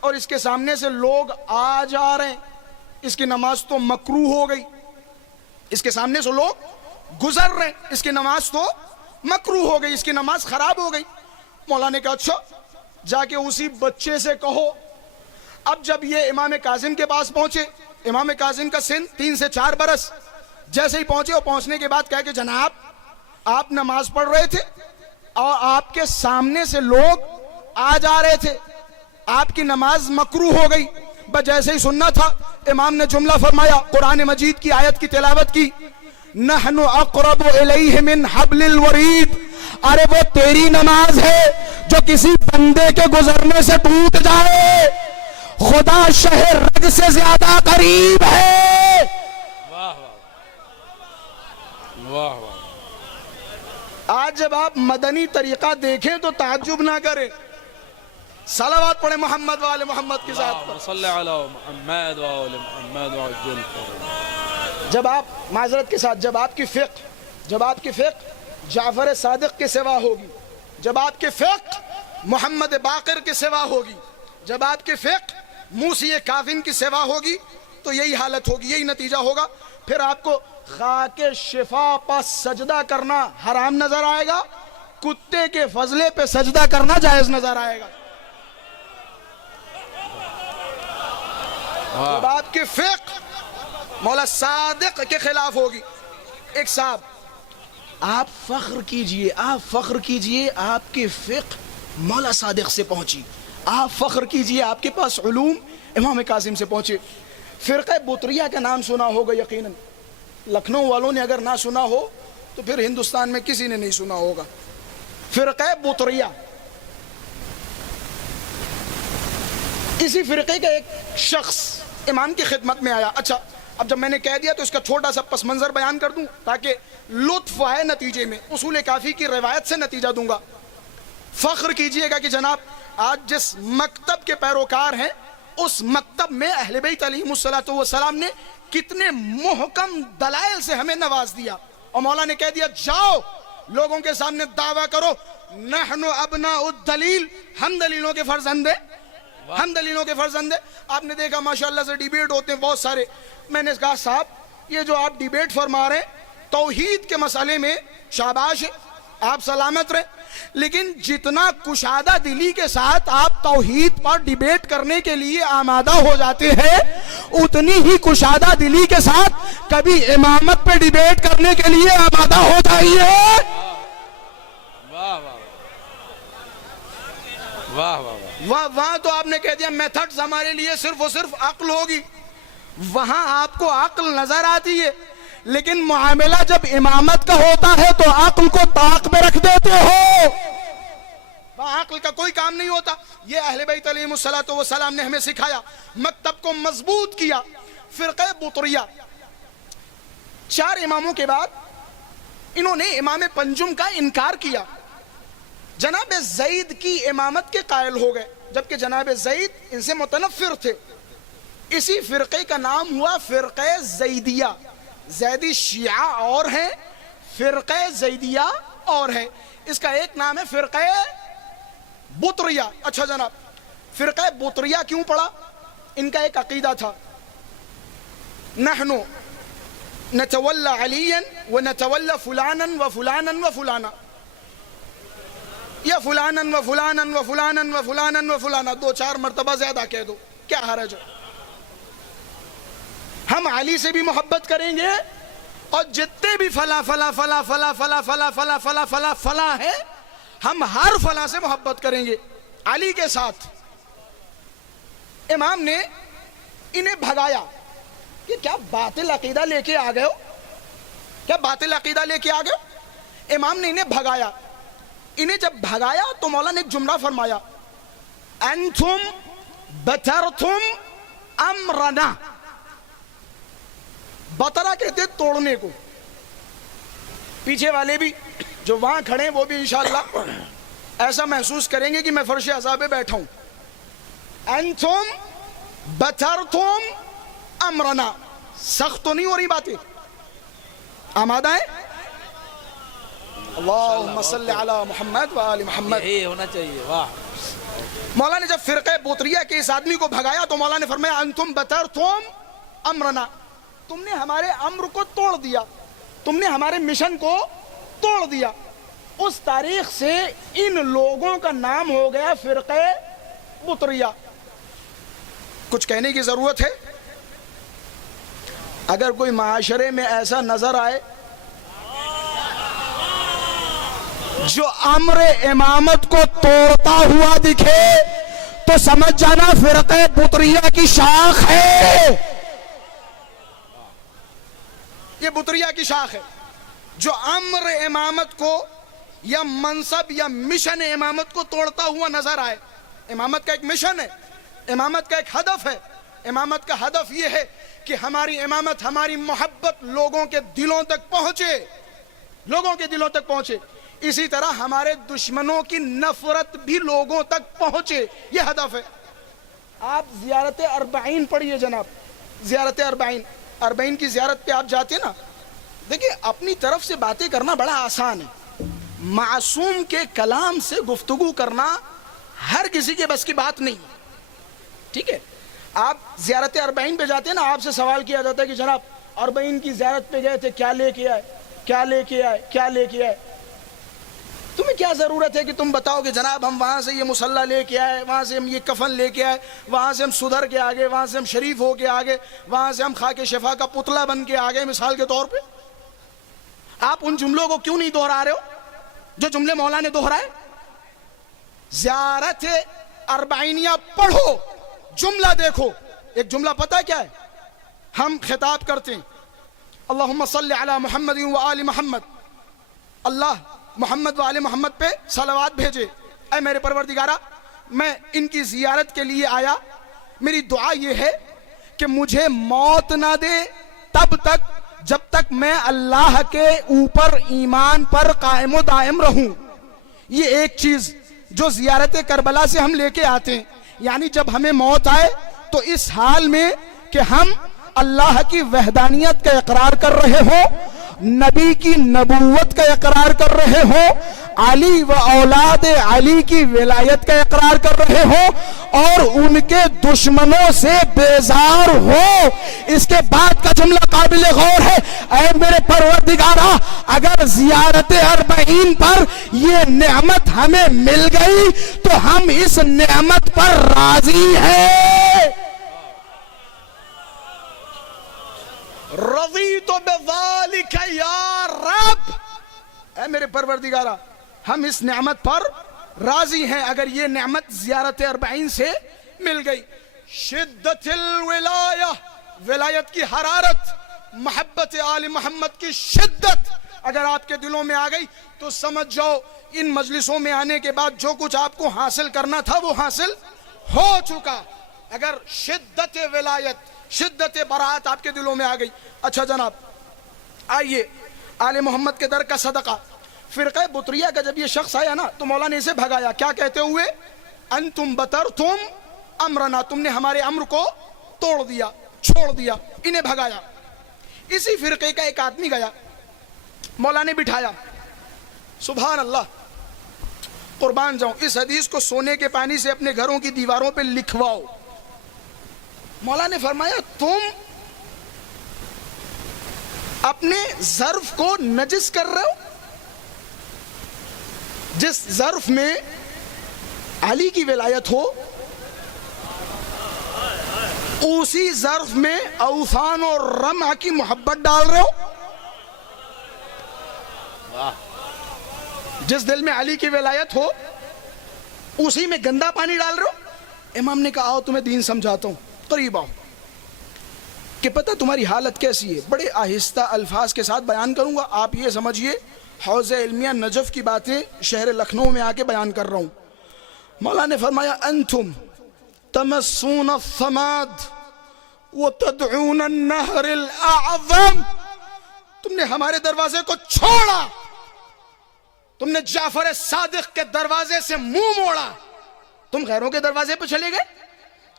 اور اس کے سامنے سے لوگ آ جا رہے ہیں، اس کی نماز تو مکروہ ہو گئی. اس کے سامنے سے لوگ گزر رہے ہیں، اس کی نماز تو مکروہ ہو گئی، اس کی نماز خراب ہو گئی. مولا نے کہا اچھا جا کے اسی بچے سے کہو. اب جب یہ امام کاظم کے پاس پہنچے، امام کاظم کا سن 3 سے 4 برس، جیسے ہی پہنچے اور پہنچنے کے بعد کہا کہ جناب آپ نماز پڑھ رہے تھے اور آپ کے سامنے سے لوگ آ جا رہے تھے، آپ کی نماز مکروہ ہو گئی. بس جیسے ہی سننا تھا امام نے جملہ فرمایا، قرآن مجید کی آیت کی تلاوت کی، نحن اقرب الیہ من حبل الورید. ارے وہ تیری نماز ہے جو کسی بندے کے گزرنے سے ٹوٹ جائے، خدا شہر رگ سے زیادہ قریب ہے. واہ واہ واہ. آج جب آپ مدنی طریقہ دیکھیں تو تعجب نہ کریں. صلوات پڑھیں محمد وآل محمد کے ساتھ. اللہم صلی علی محمد وآل محمد وعجل فرجہ. جب آپ معذرت کے ساتھ جب آپ کی فقہ جعفر صادق کے سوا ہوگی، جب آپ کی فقہ محمد باقر کے سوا ہوگی، جب آپ کی فقہ موسی کاظم کی سوا ہوگی تو یہی حالت ہوگی، یہی نتیجہ ہوگا. پھر آپ کو خاک شفا پر سجدہ کرنا حرام نظر آئے گا، کتے کے فضلے پہ سجدہ کرنا جائز نظر آئے گا. جب آپ کی فقہ مولا صادق کے خلاف ہوگی. ایک صاحب آپ فخر کیجئے آپ کی فقہ مولا صادق سے پہنچی، آپ فخر کیجئے آپ کے پاس علوم امام کاظم سے پہنچے. فرقہ بطریہ کا نام سنا ہوگا یقیناً، لکھنؤ والوں نے اگر نہ سنا ہو تو پھر ہندوستان میں کسی نے نہیں سنا ہوگا. فرقہ بطریہ، اسی فرقے کا ایک شخص امام کی خدمت میں آیا. اچھا اب جب میں نے کہہ دیا تو اس کا چھوٹا سا پس منظر بیان کر دوں تاکہ لطف آئے نتیجے میں. اصول کافی کی روایت سے نتیجہ دوں گا. فخر کیجئے گا کہ جناب آج جس مکتب کے پیروکار ہیں اس مکتب میں اہل بیت علیہم السلام نے کتنے محکم دلائل سے ہمیں نواز دیا. اور مولا نے کہہ دیا جاؤ لوگوں کے سامنے دعویٰ کرو نحن ابناء الدلیل، ہم دلیلوں کے فرزند ہیں، ہم دلیلوں کے فرزند ہیں. آپ نے دیکھا ماشاءاللہ سے ڈیبیٹ ہوتے ہیں بہت سارے. میں نے کہا صاحب یہ جو آپ ڈیبیٹ فرما رہے ہیں توحید کے مسئلے میں شاباش ہے، آپ سلامت رہیں، لیکن جتنا کشادہ دلی کے ساتھ آپ توحید پر ڈیبیٹ کرنے کے لیے آمادہ ہو جاتے ہیں اتنی ہی کشادہ دلی کے ساتھ کبھی امامت پہ ڈیبیٹ کرنے کے لیے آمادہ ہو جائیے. واہ واہ واہ. وہاں تو آپ نے کہہ دیا میتھڈز ہمارے لیے صرف و صرف عقل ہوگی، وہاں آپ کو عقل نظر آتی ہے لیکن معاملہ جب امامت کا ہوتا ہے تو عقل کو طاق میں رکھ دیتے ہو، وہاں عقل کا کوئی کام نہیں ہوتا. یہ اہل بیت علیہم السلام نے ہمیں سکھایا، مکتب کو مضبوط کیا. فرقہ بطریہ 4 اماموں کے بعد انہوں نے امام پنجم کا انکار کیا، جناب زید کی امامت کے قائل ہو گئے جبکہ جناب زید ان سے متنفر تھے. اسی فرقے کا نام ہوا فرقہ زیدیہ. زیدی شیعہ اور ہیں، فرقہ زیدیہ اور ہے. اس کا ایک نام ہے فرقہ بطریہ. اچھا جناب فرقہ بطریہ کیوں پڑا؟ ان کا ایک عقیدہ تھا نحن نتولى عليا ونتولى فلانا وفلانا وفلانا، یا فلانا وفلانا وفلانا وفلانا وفلانا، 2-4 مرتبہ زیادہ کہہ دو کیا حرج ہے. ہم علی سے بھی محبت کریں گے اور جتنے بھی فلا فلا فلا فلا فلا فلا فلا فلا فلا فلا ہے ہم ہر فلا سے محبت کریں گے علی کے ساتھ. امام نے انہیں بھگایا کہ کیا باطل عقیدہ لے کے آ گئے ہو، کیا باطل عقیدہ لے کے آ گئے؟ امام نے انہیں بھگایا. انہیں جب بھگایا تو مولا نے ایک جملہ فرمایا, انتم بترتم امرنا. بطرہ کہتے توڑنے کو. پیچھے والے بھی جو وہاں کھڑے ہیں وہ بھی انشاءاللہ ایسا محسوس کریں گے کہ میں فرش عذاب پہ بیٹھا ہوں. انتم بترتم امرنا. سخت تو نہیں ہو رہی باتیں؟ آمادہ ہیں؟ اللہم صلی علی محمد و آل محمد. یہی ہونا چاہیے. واہ. مولا نے جب فرقہ بطریہ کے اس آدمی کو بھگایا تو مولا نے فرمایا انتم بترتم امرنا. تم نے ہمارے امر کو توڑ دیا, تم نے ہمارے مشن کو توڑ دیا. اس تاریخ سے ان لوگوں کا نام ہو گیا فرقہ بطریہ. کچھ کہنے کی ضرورت ہے؟ اگر کوئی معاشرے میں ایسا نظر آئے جو امر امامت کو توڑتا ہوا دکھے تو سمجھ جانا فرقہ بطریہ کی شاخ ہے. یہ بطریہ کی شاخ ہے. جو امر امامت کو یا منصب یا مشن امامت کو توڑتا ہوا نظر آئے. امامت کا ایک مشن ہے, امامت کا ایک ہدف ہے. امامت کا ہدف یہ ہے کہ ہماری امامت, ہماری محبت لوگوں کے دلوں تک پہنچے, لوگوں کے دلوں تک پہنچے. اسی طرح ہمارے دشمنوں کی نفرت بھی لوگوں تک پہنچے, یہ ہدف ہے. آپ زیارت اربعین پڑھیے جناب, زیارت اربعین. اربعین کی زیارت پہ آپ جاتے نا, دیکھیں اپنی طرف سے باتیں کرنا بڑا آسان ہے. معصوم کے کلام سے گفتگو کرنا ہر کسی کے بس کی بات نہیں. ٹھیک ہے, آپ زیارت اربعین پہ جاتے ہیں نا, آپ سے سوال کیا جاتا ہے کہ جناب اربعین کی زیارت پہ گئے تھے, کیا لے کے آئے, کیا لے کے آئے, کیا لے کے آئے. تمہیں کیا ضرورت ہے کہ تم بتاؤ کہ جناب ہم وہاں سے یہ مصلی لے کے آئے, وہاں سے ہم یہ کفن لے کے آئے, وہاں سے ہم سدھر کے آگے, وہاں سے ہم شریف ہو کے آگے, وہاں سے ہم خاک شفا کا پتلا بن کے آگے. مثال کے طور پہ آپ ان جملوں کو کیوں نہیں دہرا رہے ہو جو جملے مولا نے دہرائے؟ زیارت اربعینیہ پڑھو, جملہ دیکھو. ایک جملہ پتہ کیا ہے؟ ہم خطاب کرتے ہیں اللہم صلی علی محمد و آل محمد, اللہ محمد و آل محمد پہ صلوات بھیجے. اے میرے پروردگارہ, میں ان کی زیارت کے لیے آیا, میری دعا یہ ہے کہ مجھے موت نہ دے تب تک جب تک میں اللہ کے اوپر ایمان پر قائم و دائم رہوں. یہ ایک چیز جو زیارت کربلا سے ہم لے کے آتے ہیں, یعنی جب ہمیں موت آئے تو اس حال میں کہ ہم اللہ کی وحدانیت کا اقرار کر رہے ہوں, نبی کی نبوت کا اقرار کر رہے ہوں, علی و اولاد علی کی ولایت کا اقرار کر رہے ہوں اور ان کے دشمنوں سے بیزار ہو. اس کے بعد کا جملہ قابل غور ہے, اے میرے پروردگارہ اگر زیارت اربعین پر یہ نعمت ہمیں مل گئی تو ہم اس نعمت پر راضی ہیں. رضیت بذالک یا رب, اے میرے پروردگارہ ہم اس نعمت پر راضی ہیں اگر یہ نعمت زیارت اربعین سے مل گئی. شدت الولایہ, ولایت کی حرارت, محبت آل محمد کی شدت اگر آپ کے دلوں میں آ گئی تو سمجھ جاؤ ان مجلسوں میں آنے کے بعد جو کچھ آپ کو حاصل کرنا تھا وہ حاصل ہو چکا. اگر شدت ولایت, شدت برات آپ کے دلوں میں آ گئی. اچھا جناب آئیے آل محمد کے در کا صدقہ. فرقہ بطریہ کا جب یہ شخص آیا نا تو مولا نے اسے بھگایا, کیا کہتے ہوئے؟ انتم بترتم امرنا, تم نے ہمارے امر کو توڑ دیا, چھوڑ دیا. انہیں بھگایا. اسی فرقے کا ایک آدمی گیا, مولا نے بٹھایا. سبحان اللہ, قربان جاؤں, اس حدیث کو سونے کے پانی سے اپنے گھروں کی دیواروں پہ لکھواؤ. مولا نے فرمایا تم اپنے ظرف کو نجس کر رہے ہو. جس ظرف میں علی کی ولایت ہو اسی ظرف میں اوثان اور رمح کی محبت ڈال رہے ہو. جس دل میں علی کی ولایت ہو اسی میں گندا پانی ڈال رہے ہو. امام نے کہا آؤ تمہیں دین سمجھاتا ہوں, قریب آؤ. کہ پتہ تمہاری حالت کیسی ہے. بڑے آہستہ الفاظ کے ساتھ بیان کروں گا. آپ یہ سمجھیے حوض علمیہ نجف کی باتیں شہر لکھنؤ میں آ کے بیان کر رہا ہوں. مولا نے فرمایا انتم تمسون الصمد وتدعون النہر الاعظم. تم نے ہمارے دروازے کو چھوڑا, تم نے جعفر صادق کے دروازے سے منہ موڑا, تم غیروں کے دروازے پہ چلے گئے.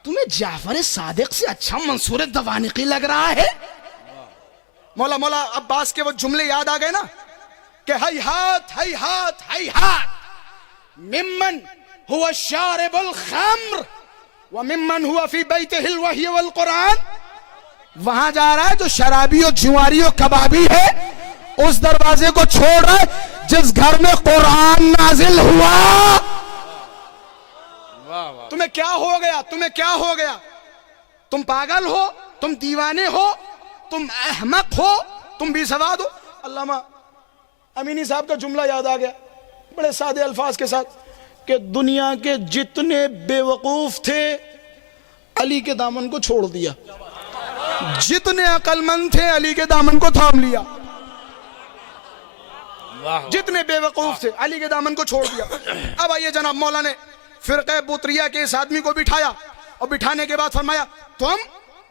تمہیں جعفر صادق سے اچھا منصور دوانقی لگ رہا ہے؟ مولا عباس کے وہ جملے یاد آ گئے نا کہ ہیہات ہیہات ہیہات ممن هو شارب الخمر وممن هو فی بیتہ الوحی والقرآن. وہاں جا رہا ہے جو شرابی اور جواری اور کبابی ہے, اس دروازے کو چھوڑ رہا ہے جس گھر میں قرآن نازل ہوا. تمہیں کیا ہو گیا؟ تمہیں کیا ہو گیا؟ تم پاگل ہو, تم دیوانے ہو, تم احمق ہو, تم بے سواد ہو. علامہ امینی صاحب کا جملہ یاد آ گیا بڑے سادے الفاظ کے ساتھ کہ دنیا کے جتنے بے وقوف تھے علی کے دامن کو چھوڑ دیا, جتنے عقل مند تھے علی کے دامن کو تھام لیا, جتنے بے وقوف تھے علی کے دامن کو چھوڑ دیا. اب آئیے جناب, مولا نے فرقہ بطریہ کے اس آدمی کو بٹھایا اور بٹھانے کے بعد فرمایا تم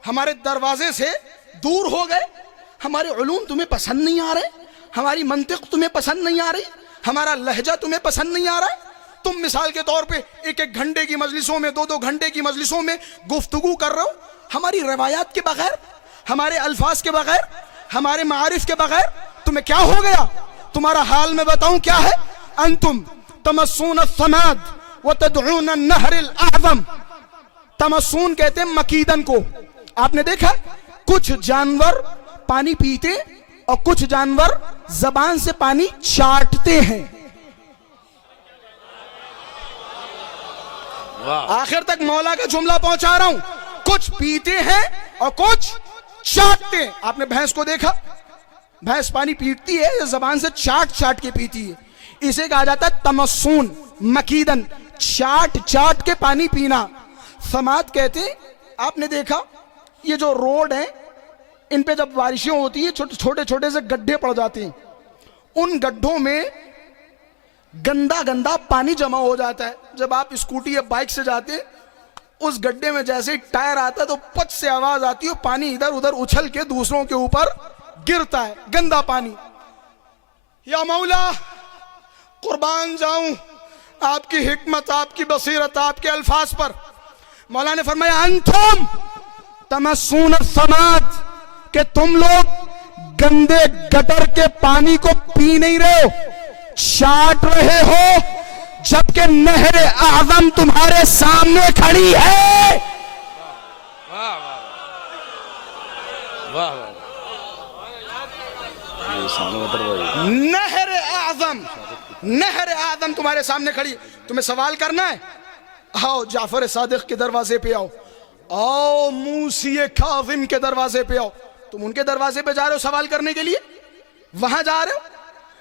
ہمارے دروازے سے دور ہو گئے, ہمارے علوم تمہیں پسند نہیں آ رہے, ہماری منطق تمہیں پسند نہیں آ رہی, ہمارا لہجہ تمہیں پسند نہیں آ رہا ہے. تم مثال کے طور پہ ایک ایک گھنٹے کی مجلسوں میں, 2-2 گھنٹے کی مجلسوں میں گفتگو کر رہے ہو, ہماری روایات کے بغیر, ہمارے الفاظ کے بغیر, ہمارے معارف کے بغیر. تمہیں کیا ہو گیا؟ تمہارا حال میں بتاؤں کیا ہے. انتم تمسون الصمد وتدعون النہر الاعظم. تمسون کہتے ہیں مکیدن کو. آپ نے دیکھا کچھ جانور پانی پیتے اور کچھ جانور زبان سے پانی چاٹتے ہیں. آخر تک مولا کا جملہ پہنچا رہا ہوں. کچھ پیتے ہیں اور کچھ چاٹتے ہیں. آپ نے بھینس کو دیکھا, بھینس پانی پیتی ہے, زبان سے چاٹ چاٹ کے پیتی ہے. اسے کہا جاتا ہے تمسون مکیدن, چاٹ چاٹ کے پانی پینا. سماعت کہتے ہیں, آپ نے دیکھا یہ جو روڈ ہیں ان پہ جب بارشیں ہوتی ہیں چھوٹے چھوٹے سے گڈھے پڑ جاتے ہیں, ان گڈھوں میں گندا گندا پانی جمع ہو جاتا ہے. جب آپ اسکوٹی یا بائک سے جاتے اس گڈھے میں جیسے ٹائر آتا ہے تو پچ سے آواز آتی ہے, پانی ادھر ادھر اچھل کے دوسروں کے اوپر گرتا ہے, گندا پانی. یا مولا قربان جاؤں آپ کی حکمت, آپ کی بصیرت, آپ کے الفاظ پر. مولا نے فرمایا انتم تمسون الصمد, کہ تم لوگ گندے گٹر کے پانی کو پی نہیں رہے ہو, چاٹ رہے ہو, جبکہ نہر اعظم تمہارے سامنے کھڑی ہے. نہر اعظم تمہارے سامنے کھڑی. تمہیں سوال کرنا ہے, آؤ جعفر صادق کے دروازے پہ آؤ, آؤ موسی کاظم کے دروازے پہ آؤ. تم ان کے دروازے پہ جا رہے ہو سوال کرنے کے لیے, وہاں جا رہے ہو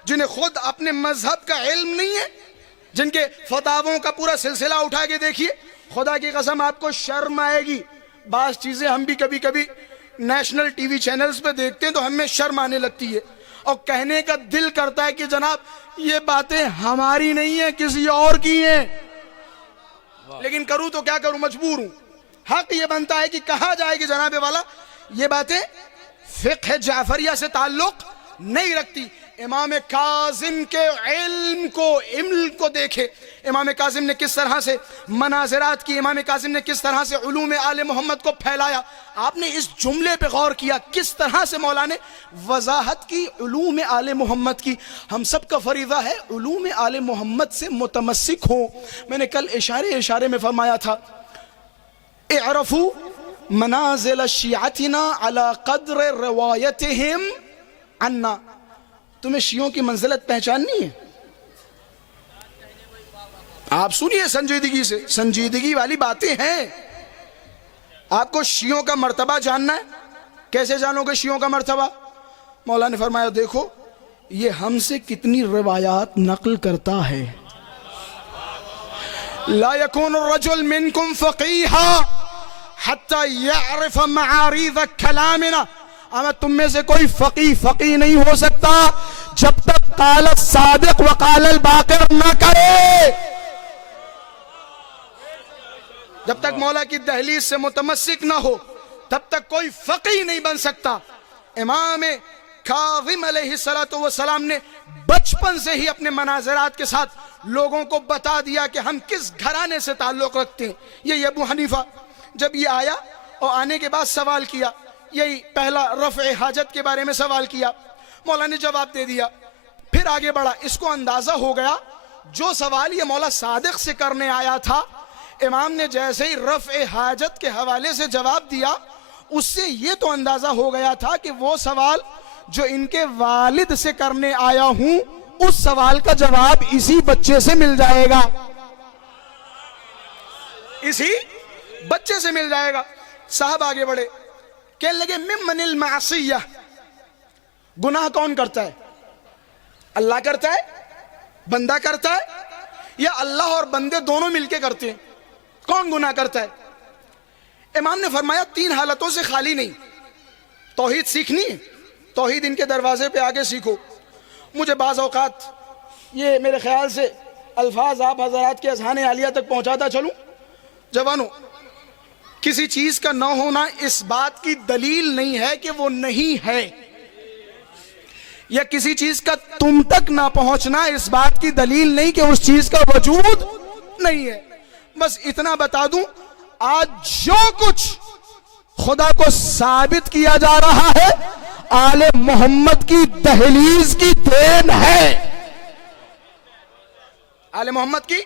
جنہیں خود اپنے مذہب کا علم نہیں ہے, جن کے فتاووں کا پورا سلسلہ اٹھا کے دیکھیے, خدا کی قسم آپ کو شرم آئے گی. بعض چیزیں ہم بھی کبھی کبھی نیشنل ٹی وی چینلز پہ دیکھتے ہیں تو ہمیں شرم آنے لگتی ہے اور کہنے کا دل کرتا ہے کہ جناب یہ باتیں ہماری نہیں ہیں, کسی اور کی ہیں. لیکن کروں تو کیا کروں, مجبور ہوں. حق یہ بنتا ہے کہ کہا جائے کہ جناب والا یہ باتیں فقہ جعفریہ سے تعلق نہیں رکھتی. امام کاظم کے علم کو دیکھے, امام کاظم نے کس طرح سے مناظرات کی, امام کاظم نے کس طرح سے علوم آل محمد کو پھیلایا. آپ نے اس جملے پہ غور کیا کس طرح سے مولا نے وضاحت کی علوم آل محمد کی. ہم سب کا فریضہ ہے علوم آل محمد سے متمسک ہو. میں نے کل اشارے میں فرمایا تھا اعرفوا منازل شیعتنا علی قدر روایتہم عنا. تمہیں شیعوں کی منزلت پہچاننی ہے, آپ سنیے سنجیدگی سے, سنجیدگی والی باتیں ہیں. آپ کو شیعوں کا مرتبہ جاننا ہے, کیسے جانو گے شیعوں کا مرتبہ؟ مولا نے فرمایا دیکھو یہ ہم سے کتنی روایات نقل کرتا ہے. لا يكون الرجل منكم فقيها حتی یعرف معارض کلامنا، ہمیں تم میں سے کوئی فقی نہیں ہو سکتا جب تک قال الصادق وقال الباقر نہ کرے، جب تک مولا کی دہلیز سے متمسک نہ ہو تب تک کوئی فقی نہیں بن سکتا۔ امام کاظم علیہ السلام نے بچپن سے ہی اپنے مناظرات کے ساتھ لوگوں کو بتا دیا کہ ہم کس گھرانے سے تعلق رکھتے ہیں۔ یہی ابو حنیفہ جب یہ آیا اور آنے کے بعد سوال کیا، یہی پہلا رفع حاجت کے بارے میں سوال کیا، مولا نے جواب دے دیا، پھر آگے بڑھا۔ اس کو اندازہ ہو گیا جو سوال یہ مولا صادق سے کرنے آیا تھا، امام نے جیسے ہی رفع حاجت کے حوالے سے جواب دیا، اس سے یہ تو اندازہ ہو گیا تھا کہ وہ سوال جو ان کے والد سے کرنے آیا ہوں، اس سوال کا جواب اسی بچے سے مل جائے گا، اسی بچے سے مل جائے گا۔ صاحب آگے بڑھے، کہنے لگے ممن المعصیہ، گناہ کون کرتا ہے؟ اللہ کرتا ہے، بندہ کرتا ہے، یا اللہ اور بندے دونوں مل کے کرتے ہیں؟ کون گناہ کرتا ہے؟ امام نے فرمایا 3 حالتوں سے خالی نہیں۔ توحید سیکھنی ہے، توحید ان کے دروازے پہ آگے سیکھو۔ مجھے بعض اوقات یہ میرے خیال سے الفاظ آپ حضرات کے اذہان عالیہ تک پہنچاتا چلوں۔ جوانوں، کسی چیز کا نہ ہونا اس بات کی دلیل نہیں ہے کہ وہ نہیں ہے، یا کسی چیز کا تم تک نہ پہنچنا اس بات کی دلیل نہیں کہ اس چیز کا وجود نہیں ہے۔ بس اتنا بتا دوں، آج جو کچھ خدا کو ثابت کیا جا رہا ہے آل محمد کی دہلیز کی دین ہے، آل محمد کی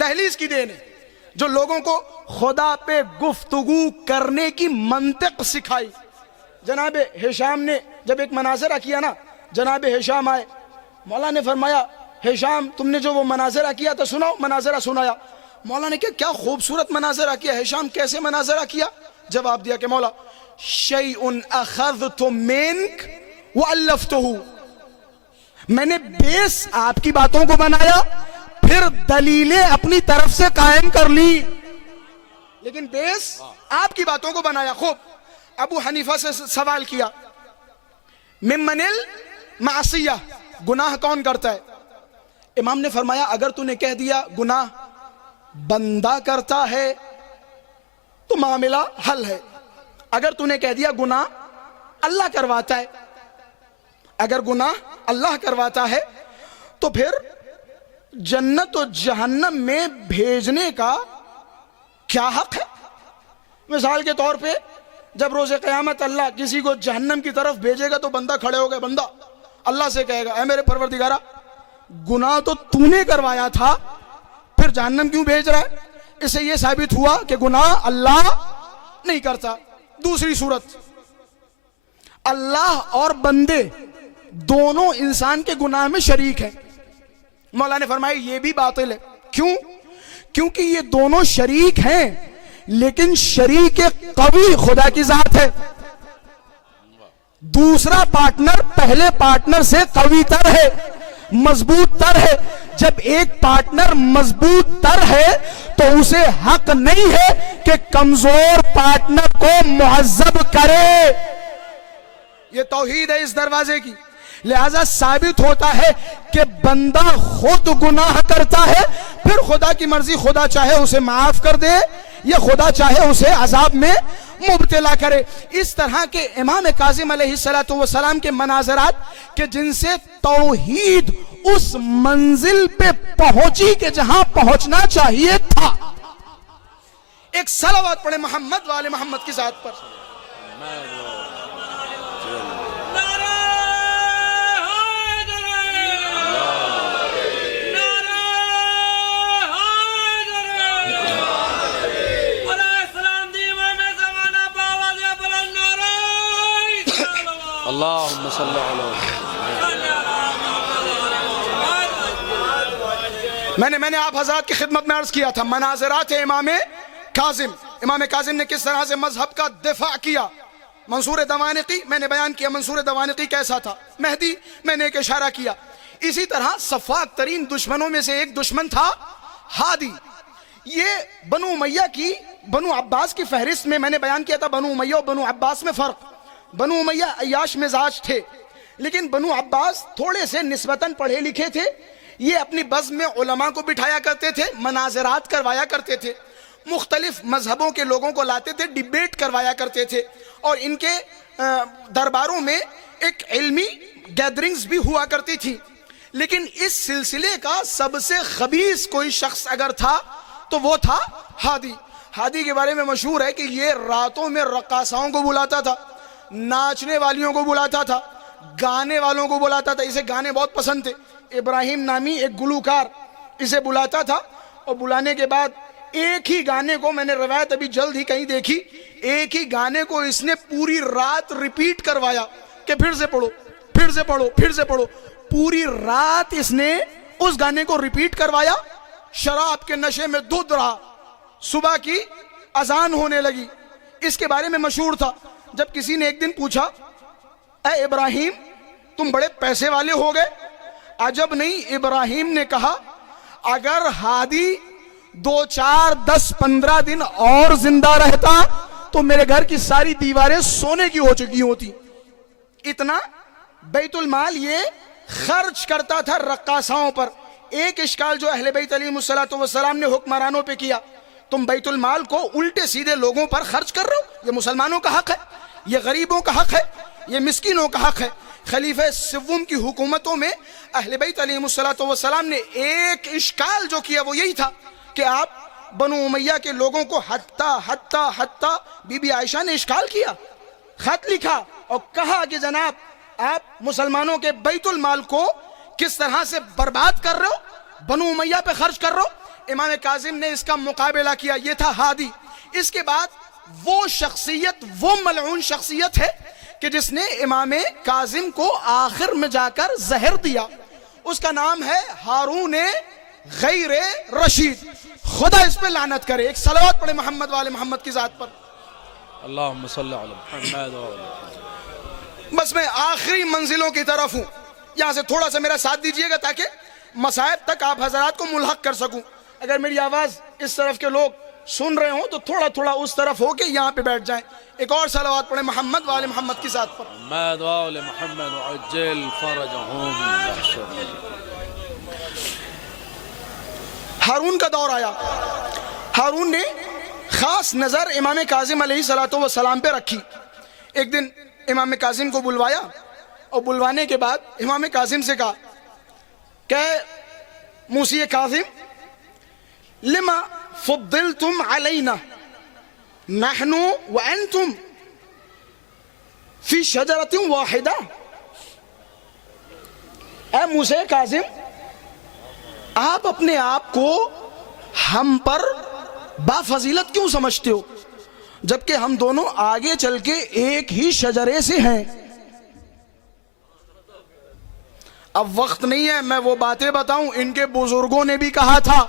دہلیز کی دین ہے، جو لوگوں کو خدا پہ گفتگو کرنے کی منطق سکھائی۔ جناب ہشام نے جب ایک مناظرہ کیا نا، جناب ہشام آئے، مولا نے فرمایا ہشام تم نے جو وہ مناظرہ کیا تھا سناؤ۔ مناظرہ سنایا، مولا نے کیا خوبصورت مناظرہ کیا۔ ہشام کیسے مناظرہ کیا؟ جواب دیا کہ مولا شیء اخذت منک والفتہ، میں نے بیس آپ کی باتوں کو بنایا، پھر دلیلیں اپنی طرف سے قائم کر لی، لیکن بیس آپ کی باتوں کو بنایا۔ خوب، ابو حنیفہ سے سوال کیا ممن المعصیہ، گناہ کون کرتا ہے؟ امام نے فرمایا اگر تو نے کہہ دیا گناہ بندہ کرتا ہے تو معاملہ حل ہے، اگر تو نے کہہ دیا گناہ اللہ کرواتا ہے، اگر گناہ اللہ کرواتا ہے تو پھر جنت و جہنم میں بھیجنے کا کیا حق ہے؟ مثال کے طور پہ جب روز قیامت اللہ کسی کو جہنم کی طرف بھیجے گا تو بندہ کھڑے ہو گئے، بندہ اللہ سے کہے گا اے میرے پروردگارہ گناہ تو تو نے کروایا تھا، پھر جہنم کیوں بھیج رہا ہے؟ اس سے یہ ثابت ہوا کہ گناہ اللہ نہیں کرتا۔ دوسری صورت، اللہ اور بندے دونوں انسان کے گناہ میں شریک ہیں۔ مولا نے فرمایا یہ بھی باطل ہے۔ کیوں؟ کیونکہ یہ دونوں شریک ہیں لیکن شریک قوی خدا کی ذات ہے، دوسرا پارٹنر پہلے پارٹنر سے قوی تر ہے، مضبوط تر ہے۔ جب ایک پارٹنر مضبوط تر ہے تو اسے حق نہیں ہے کہ کمزور پارٹنر کو معذب کرے۔ یہ توحید ہے اس دروازے کی، لہذا ثابت ہوتا ہے کہ بندہ خود گناہ کرتا ہے، پھر خدا کی مرضی، خدا چاہے اسے معاف کر دے یا خدا چاہے اسے عذاب میں مبتلا کرے۔ اس طرح کے امام کاظم علیہ السلام کے مناظرات کہ جن سے توحید اس منزل پہ پہنچی کہ جہاں پہنچنا چاہیے تھا۔ ایک صلوات پڑھے محمد والے محمد کی ذات پر۔ اللہم صلی علیہ میں نے آپ حضرات کی خدمت میں عرض کیا تھا مناظرات امام کاظم نے کس طرح سے مذہب کا دفاع کیا۔ منصور دوانقی میں نے بیان کیا، منصور دوانقی کیسا تھا، مہدی میں نے ایک اشارہ کیا۔ اسی طرح سفاک ترین دشمنوں میں سے ایک دشمن تھا ہادی، یہ بنو امیہ کی بنو عباس کی فہرست میں نے بیان کیا تھا بنو امیہ اور بنو عباس میں فرق. بنو امیہ عیاش مزاج تھے، لیکن بنو عباس تھوڑے سے نسبتاً پڑھے لکھے تھے. یہ اپنی بزم میں علماء کو بٹھایا کرتے تھے، مناظرات کروایا کرتے تھے، مختلف مذہبوں کے لوگوں کو لاتے تھے، ڈیبیٹ کروایا کرتے تھے، اور ان کے درباروں میں ایک علمی گیدرنگز بھی ہوا کرتی تھی. لیکن اس سلسلے کا سب سے خبیث کوئی شخص اگر تھا تو وہ تھا ہادی. ہادی کے بارے میں مشہور ہے کہ یہ راتوں میں رقاصاؤں کو بلاتا تھا، ناچنے والیوں کو بلاتا تھا، گانے والوں کو بلاتا تھا. اسے گانے بہت پسند تھے. ابراہیم نامی ایک گلوکار اسے بلاتا تھا، اور بلانے کے بعد ایک ہی گانے کو، میں نے روایت ابھی جلد ہی کہیں دیکھی، ایک ہی گانے کو اس نے پوری رات ریپیٹ کروایا کہ پھر سے پڑھو، پھر سے پڑھو، پھر سے پڑھو. پوری رات اس نے اس گانے کو ریپیٹ کروایا. شراب کے نشے میں دھت رہا. صبح کی اذان ہونے لگی. اس کے بارے میں مشہور تھا، جب کسی نے ایک دن پوچھا اے ابراہیم تم بڑے پیسے والے ہو گئے؟ عجب نہیں، ابراہیم نے کہا اگر ہادی 2 4 10 15 دن اور زندہ رہتا تو میرے گھر کی ساری دیواریں سونے کی ہو چکی ہوتی. اتنا بیت المال یہ خرچ کرتا تھا رقاصاؤں پر. ایک اشکال جو اہل بیت علیہ السلام نے حکمرانوں پہ کیا، تم بیت المال کو الٹے سیدھے لوگوں پر خرچ کر رہے ہو. یہ مسلمانوں کا حق ہے، یہ غریبوں کا حق ہے، یہ مسکینوں کا حق ہے. خلیفہ سوم کی حکومتوں میں اہل بیت علیہ السلام نے ایک اشکال جو کیا وہ یہی تھا کہ آپ بنو امیہ کے لوگوں کو حتی بی بی عائشہ نے اشکال کیا، خط لکھا اور کہا کہ جناب آپ مسلمانوں کے بیت المال کو کس طرح سے برباد کر رہے ہو، بنو امیہ پہ خرچ کر رہے ہو. امام کاظم نے اس کا مقابلہ کیا. یہ تھا ہادی. اس کے بعد وہ شخصیت، وہ ملعون شخصیت ہے کہ جس نے امام کاظم کو آخر میں جا کر زہر دیا. اس کا نام ہے ہارون غیر رشید. خدا اس پہ لعنت کرے. ایک صلوات پڑھے محمد والے محمد کی ذات پر. اللہم صلی علی محمد. بس میں آخری منزلوں کی طرف ہوں. یہاں سے تھوڑا سا میرا ساتھ دیجئے گا تاکہ مصائب تک آپ حضرات کو ملحق کر سکوں. اگر میری آواز اس طرف کے لوگ سن رہے ہوں تو تھوڑا تھوڑا اس طرف ہو کے یہاں پہ بیٹھ جائیں. ایک اور صلوات پڑھیں محمد والے محمد کی ذات پر. محمد وآل محمد وعجل فرجهم. ہارون کا دور آیا. ہارون نے خاص نظر امام کاظم علیہ السلام پہ رکھی. ایک دن امام کاظم کو بلوایا اور بلوانے کے بعد امام کاظم سے کہا کہ موسی کاظم لما فضلتم علینا نحن وانتم فی شجرۃ واحدہ. اے موسی کاظم آپ اپنے آپ کو ہم پر بافضیلت کیوں سمجھتے ہو جبکہ ہم دونوں آگے چل کے ایک ہی شجرے سے ہیں. اب وقت نہیں ہے میں وہ باتیں بتاؤں. ان کے بزرگوں نے بھی کہا تھا.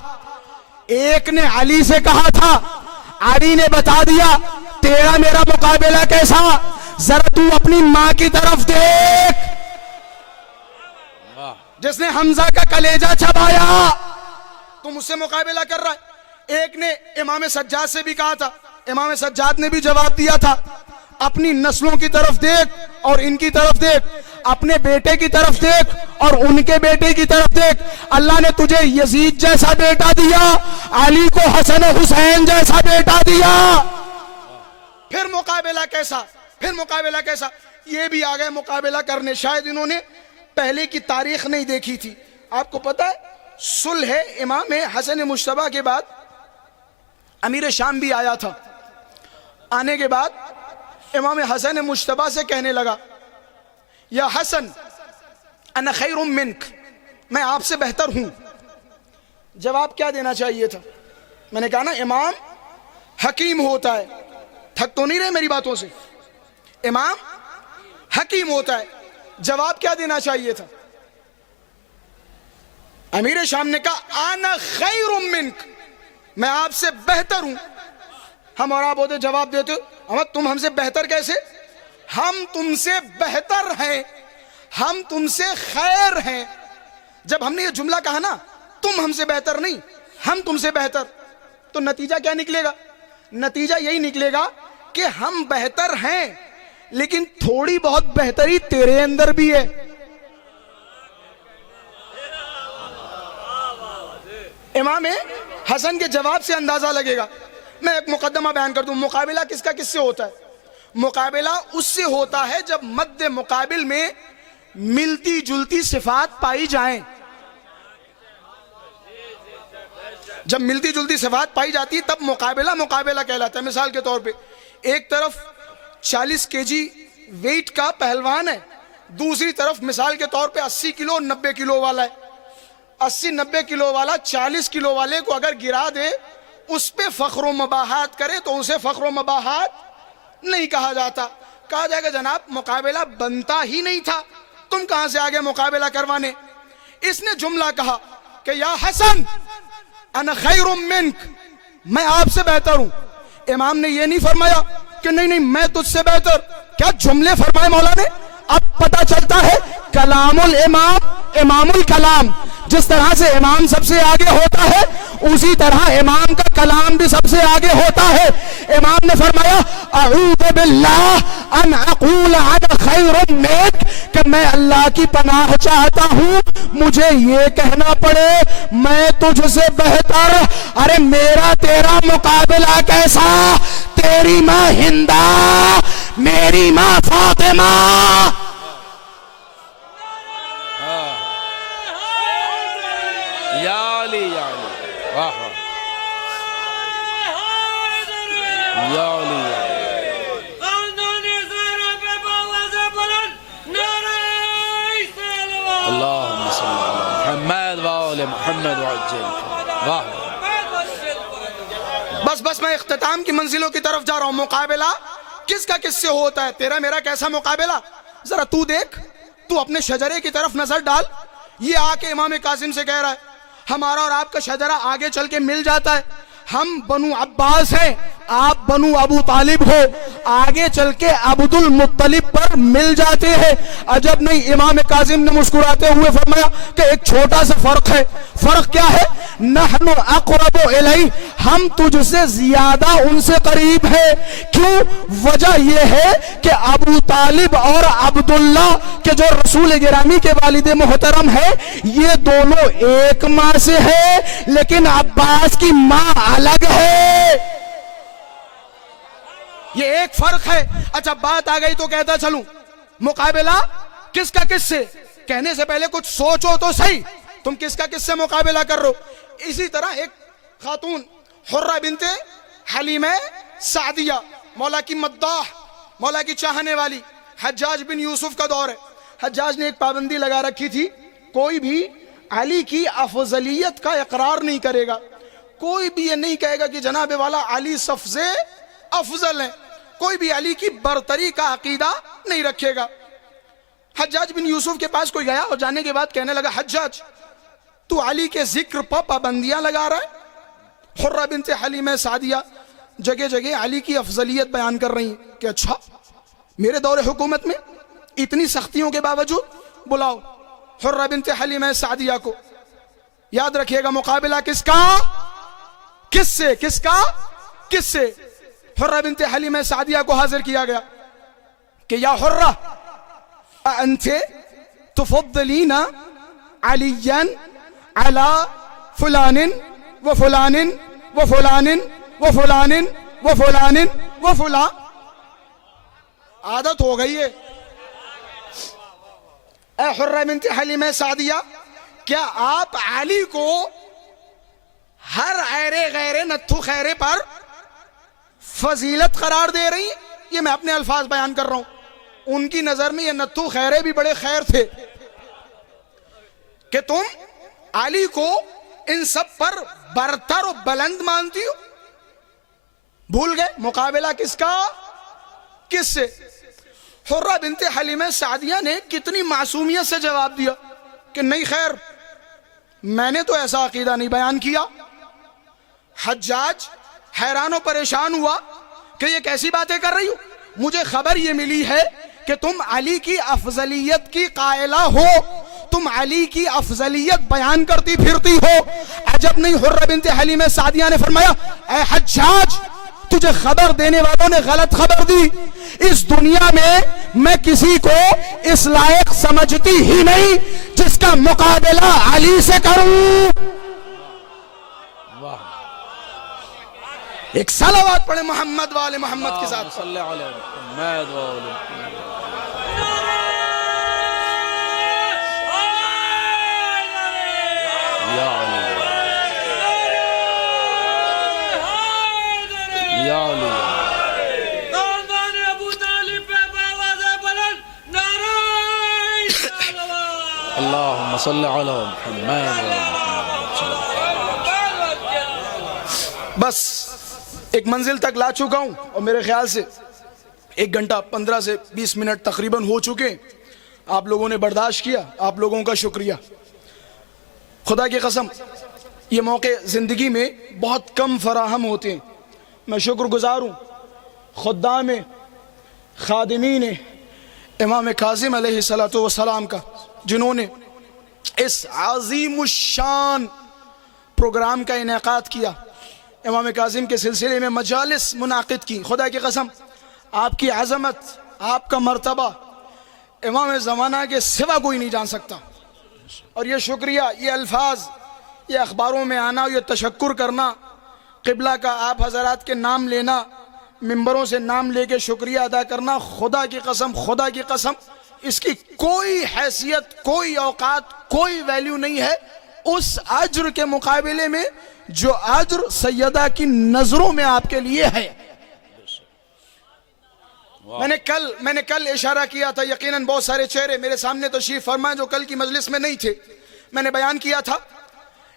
ایک نے علی سے کہا تھا، علی نے بتا دیا تیرا میرا مقابلہ کیسا، ذرا تو اپنی ماں کی طرف دیکھ جس نے حمزہ کا کلیجہ چبایا، تم اس سے مقابلہ کر رہا ہے. ایک نے امام سجاد سے بھی کہا تھا، امام سجاد نے بھی جواب دیا تھا اپنی نسلوں کی طرف دیکھ اور ان کی طرف دیکھ، اپنے بیٹے کی طرف دیکھ اور ان کے بیٹے کی طرف دیکھ. اللہ نے تجھے یزید جیسا بیٹا دیا، علی کو حسن حسین جیسا بیٹا دیا. پھر مقابلہ کیسا، پھر مقابلہ کیسا. یہ بھی آ گئے مقابلہ کرنے. شاید انہوں نے پہلے کی تاریخ نہیں دیکھی تھی. آپ کو پتا ہے صلح امام حسن مجتبی کے بعد امیر شام بھی آیا تھا. آنے کے بعد امام حسن مجتبی سے کہنے لگا یا حسن انا خیر منک، میں آپ سے بہتر ہوں. جواب کیا دینا چاہیے تھا؟ میں نے کہا نا امام حکیم ہوتا ہے. تھک تو نہیں رہے میری باتوں سے؟ امام حکیم ہوتا ہے. جواب کیا دینا چاہیے تھا؟ امیر شام نے کہا انا خیر منک، میں آپ سے بہتر ہوں. ہم اور آپ ہوتے جواب دیتے تم ہم سے بہتر کیسے؟ ہم تم سے بہتر ہیں، ہم تم سے خیر ہیں. جب ہم نے یہ جملہ کہا نا تم ہم سے بہتر نہیں ہم تم سے بہتر، تو نتیجہ کیا نکلے گا؟ نتیجہ یہی نکلے گا کہ ہم بہتر ہیں لیکن تھوڑی بہت بہتری تیرے اندر بھی ہے. امام حسن کے جواب سے اندازہ لگے گا. میں ایک مقدمہ بیان کر دوں. مقابلہ کس کا کس سے ہوتا ہے؟ مقابلہ اس سے ہوتا ہے جب مد مقابل میں ملتی جلتی صفات پائی جائیں. جب ملتی جلتی صفات پائی جاتی تب مقابلہ کہلاتا ہے. مثال کے طور پہ ایک طرف 40 kg ویٹ کا پہلوان ہے, دوسری طرف مثال کے طور پہ 80 کلو 90 کلو والا ہے. 80-90 کلو والا 40 کلو والے کو اگر گرا دے, اس پہ فخر و مباحات کرے تو اسے فخر و مباحات نہیں کہا جاتا. کہا جائے گا جناب مقابلہ بنتا ہی نہیں تھا, تم کہاں سے آگے مقابلہ کروانے. اس نے جملہ کہا کہ یا حسن انا خیر منک, میں آپ سے بہتر ہوں. امام نے یہ نہیں فرمایا کہ نہیں میں تجھ سے بہتر. کیا جملے فرمائے مولا نے. اب پتہ چلتا ہے کلام الامام امام الکلام. جس طرح سے امام سب سے آگے ہوتا ہے اسی طرح امام کا کلام بھی سب سے آگے ہوتا ہے. امام نے فرمایا اعوذ باللہ ان اقول انا خیر منک, کہ میں اللہ کی پناہ چاہتا ہوں مجھے یہ کہنا پڑے میں تجھ سے بہتر. ارے میرا تیرا مقابلہ کیسا؟ تیری ماں ہندا, میری ماں فاطمہ. یا علی یا علی, واہ واہ, یا علی یا علی. اللہم صلی علی محمد وآل محمد وعجل. واہ. بس میں اختتام کی منزلوں کی طرف جا رہا ہوں. مقابلہ کس کا کس سے ہوتا ہے؟ تیرا میرا کیسا مقابلہ؟ ذرا تو دیکھ, تو اپنے شجرے کی طرف نظر ڈال. یہ آ کے امام کاظم سے کہہ رہا ہے ہمارا اور آپ کا شجرہ آگے چل کے مل جاتا ہے. ہم بنو عباس ہیں, آپ بنو ابو طالب ہو, آگے چل کے عبد المطلب پر مل جاتے ہیں. عجب نہیں. امام کاظم نے مسکراتے ہوئے فرمایا کہ ایک چھوٹا سا فرق ہے. فرق کیا ہے؟ نحن اقرب الیہ, ہم تجھ سے زیادہ ان سے قریب ہیں. کیوں؟ وجہ یہ ہے کہ ابو طالب اور عبداللہ کے جو رسول گرامی کے والد محترم ہیں یہ دونوں ایک ماں سے ہیں, لیکن عباس کی ماں الگ ہے. یہ ایک فرق ہے. اچھا بات آ گئی تو کہتا چلوں مقابلہ کس کا کس سے, کہنے سے پہلے کچھ سوچو تو صحیح, تم کس کا کس سے مقابلہ کر رہے ہو. اسی طرح ایک خاتون حرہ بنت حلیمہ سعدیہ, مولا کی مداح, مولا کی چاہنے والی. حجاج بن یوسف کا دور ہے. حجاج نے ایک پابندی لگا رکھی تھی, کوئی بھی علی کی افضلیت کا اقرار نہیں کرے گا. کوئی بھی یہ نہیں کہے گا کہ جناب والا علی صف سے افضل ہیں. کوئی بھی علی کی برتری کا عقیدہ نہیں رکھے گا. حجاج بن یوسف کے پاس کوئی گیا اور جانے کے بعد کہنے لگا حجاج تو علی کے ذکر پر پابندیاں لگا رہا ہے. حرہ بنت حلیمہ سعدیہ جگہ جگہ علی کی افضلیت بیان کر رہی ہیں کہ اچھا میرے دور حکومت میں اتنی سختیوں کے باوجود بلاؤ حرہ بنت حلیمہ سعدیہ کو. یاد رکھیے گا مقابلہ کس کا کس سے, کس کا کس سے. حرہ بنت حلیمہ سعدیہ کو حاضر کیا گیا کہ یا حرہ انت تفضلین علیا علی فلان و فلان و فلان و فلان و فلان و فلان. عادت ہو گئی ہے. اے حرہ بنت حلیمہ سعدیہ, کیا آپ علی کو ہر ایرے غیرے نتھو خیرے پر فضیلت قرار دے رہی ہیں؟ یہ میں اپنے الفاظ بیان کر رہا ہوں. ان کی نظر میں یہ نتھو خیرے بھی بڑے خیر تھے کہ تم علی کو ان سب پر برتر و بلند مانتی ہو. بھول گئے مقابلہ کس کا کس سے. حرہ بنت حلیمہ سعدیہ نے کتنی معصومیت سے جواب دیا کہ نہیں خیر میں نے تو ایسا عقیدہ نہیں بیان کیا. حجاج حیران و پریشان ہوا کہ یہ کیسی باتیں کر رہی ہو, مجھے خبر یہ ملی ہے کہ تم علی کی افضلیت کی قائلہ ہو, تم علی کی افضلیت بیان کرتی پھرتی ہو. عجب نہیں. حرہ بنت حلیمہ سعدیہ نے فرمایا اے حجاج تجھے خبر دینے والوں نے غلط خبر دی. اس دنیا میں کسی کو اس لائق سمجھتی ہی نہیں جس کا مقابلہ علی سے کروں. ایک صلوات پڑھے محمد والے محمد کے ساتھ. صلی علی محمد وآل یا علی یا علی. اللہم صلی علی محمد. بس ایک منزل تک لا چکا ہوں اور میرے خیال سے 1 گھنٹہ 15 سے 20 منٹ تقریباً ہو چکے. آپ لوگوں نے برداشت کیا, آپ لوگوں کا شکریہ. خدا کی قسم یہ موقع زندگی میں بہت کم فراہم ہوتے ہیں. میں شکر گزار ہوں خدام خادمین امام کاظم علیہ السلام کا, جنہوں نے اس عظیم الشان پروگرام کا انعقاد کیا. امام کاظم کے سلسلے میں مجالس منعقد کی. خدا کی قسم آپ کی عظمت, آپ کا مرتبہ امام زمانہ کے سوا کوئی نہیں جان سکتا. اور یہ شکریہ, یہ الفاظ, یہ اخباروں میں آنا, یہ تشکر کرنا, قبلہ کا آپ حضرات کے نام لینا, ممبروں سے نام لے کے شکریہ ادا کرنا, خدا کی قسم اس کی کوئی حیثیت, کوئی اوقات, کوئی ویلیو نہیں ہے اس اجر کے مقابلے میں جو اجر سیدہ کی نظروں میں آپ کے لیے ہے. میں نے کل اشارہ کیا تھا, یقیناً بہت سارے چہرے میرے سامنے تشریف فرمائے جو کل کی مجلس میں نہیں تھے. میں نے بیان کیا تھا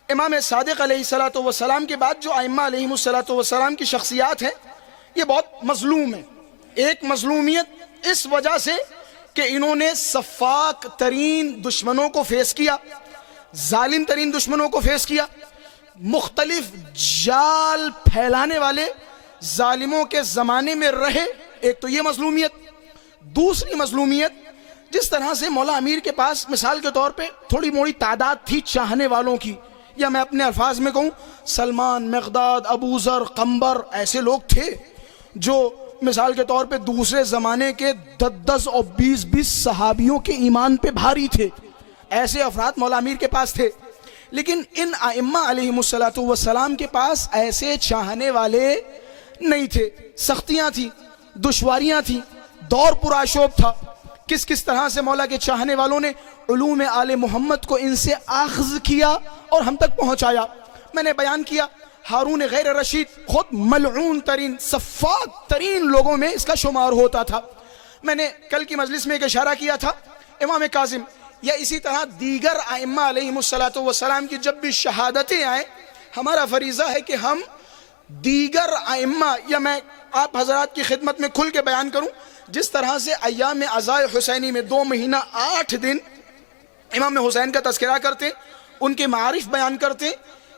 امام صادق علیہ السلام کے بعد جو ائمہ علیہم السلام کی شخصیات ہیں یہ بہت مظلوم ہیں. ایک مظلومیت اس وجہ سے کہ انہوں نے سفاک ترین دشمنوں کو فیس کیا, ظالم ترین دشمنوں کو فیس کیا, مختلف جال پھیلانے والے ظالموں کے زمانے میں رہے. ایک تو یہ مظلومیت. دوسری مظلومیت, جس طرح سے مولا امیر کے پاس مثال کے طور پہ تھوڑی موڑی تعداد تھی چاہنے والوں کی, یا میں اپنے الفاظ میں کہوں سلمان, مقداد, ابو ذر, قنبر, ایسے لوگ تھے جو مثال کے طور پہ دوسرے زمانے کے 10 اور 20 صحابیوں کے ایمان پہ بھاری تھے. ایسے افراد مولا امیر کے پاس تھے. لیکن ان ائمہ علیہم السلام کے پاس ایسے چاہنے والے نہیں تھے. سختیاں تھیں, دشواریاں تھیں, دور پرآشوب تھا. کس طرح سے مولا کے چاہنے والوں نے علوم آل محمد کو ان سے اخذ کیا اور ہم تک پہنچایا. میں نے بیان کیا ہارون غیر رشید خود ملعون ترین, سفاک ترین لوگوں میں اس کا شمار ہوتا تھا. میں نے کل کی مجلس میں ایک اشارہ کیا تھا امام کاظم یا اسی طرح دیگر ائمہ علیہم السلام کی جب بھی شہادتیں آئیں, ہمارا فریضہ ہے کہ ہم دیگر ائمہ, یا میں آپ حضرات کی خدمت میں کھل کے بیان کروں, جس طرح سے ایام عزائے حسینی میں 2 مہینہ 8 دن امام حسین کا تذکرہ کرتے, ان کے معارف بیان کرتے,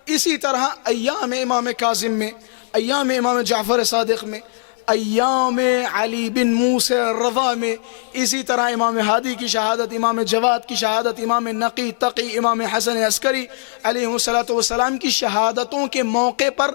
اسی طرح ایام امام کاظم میں, ایام امام جعفر صادق میں, ایام علی بن موسی رضا میں, اسی طرح امام ہادی کی شہادت, امام جواد کی شہادت, امام نقی تقی, امام حسن عسکری علیہ السلام کی شہادتوں کے موقع پر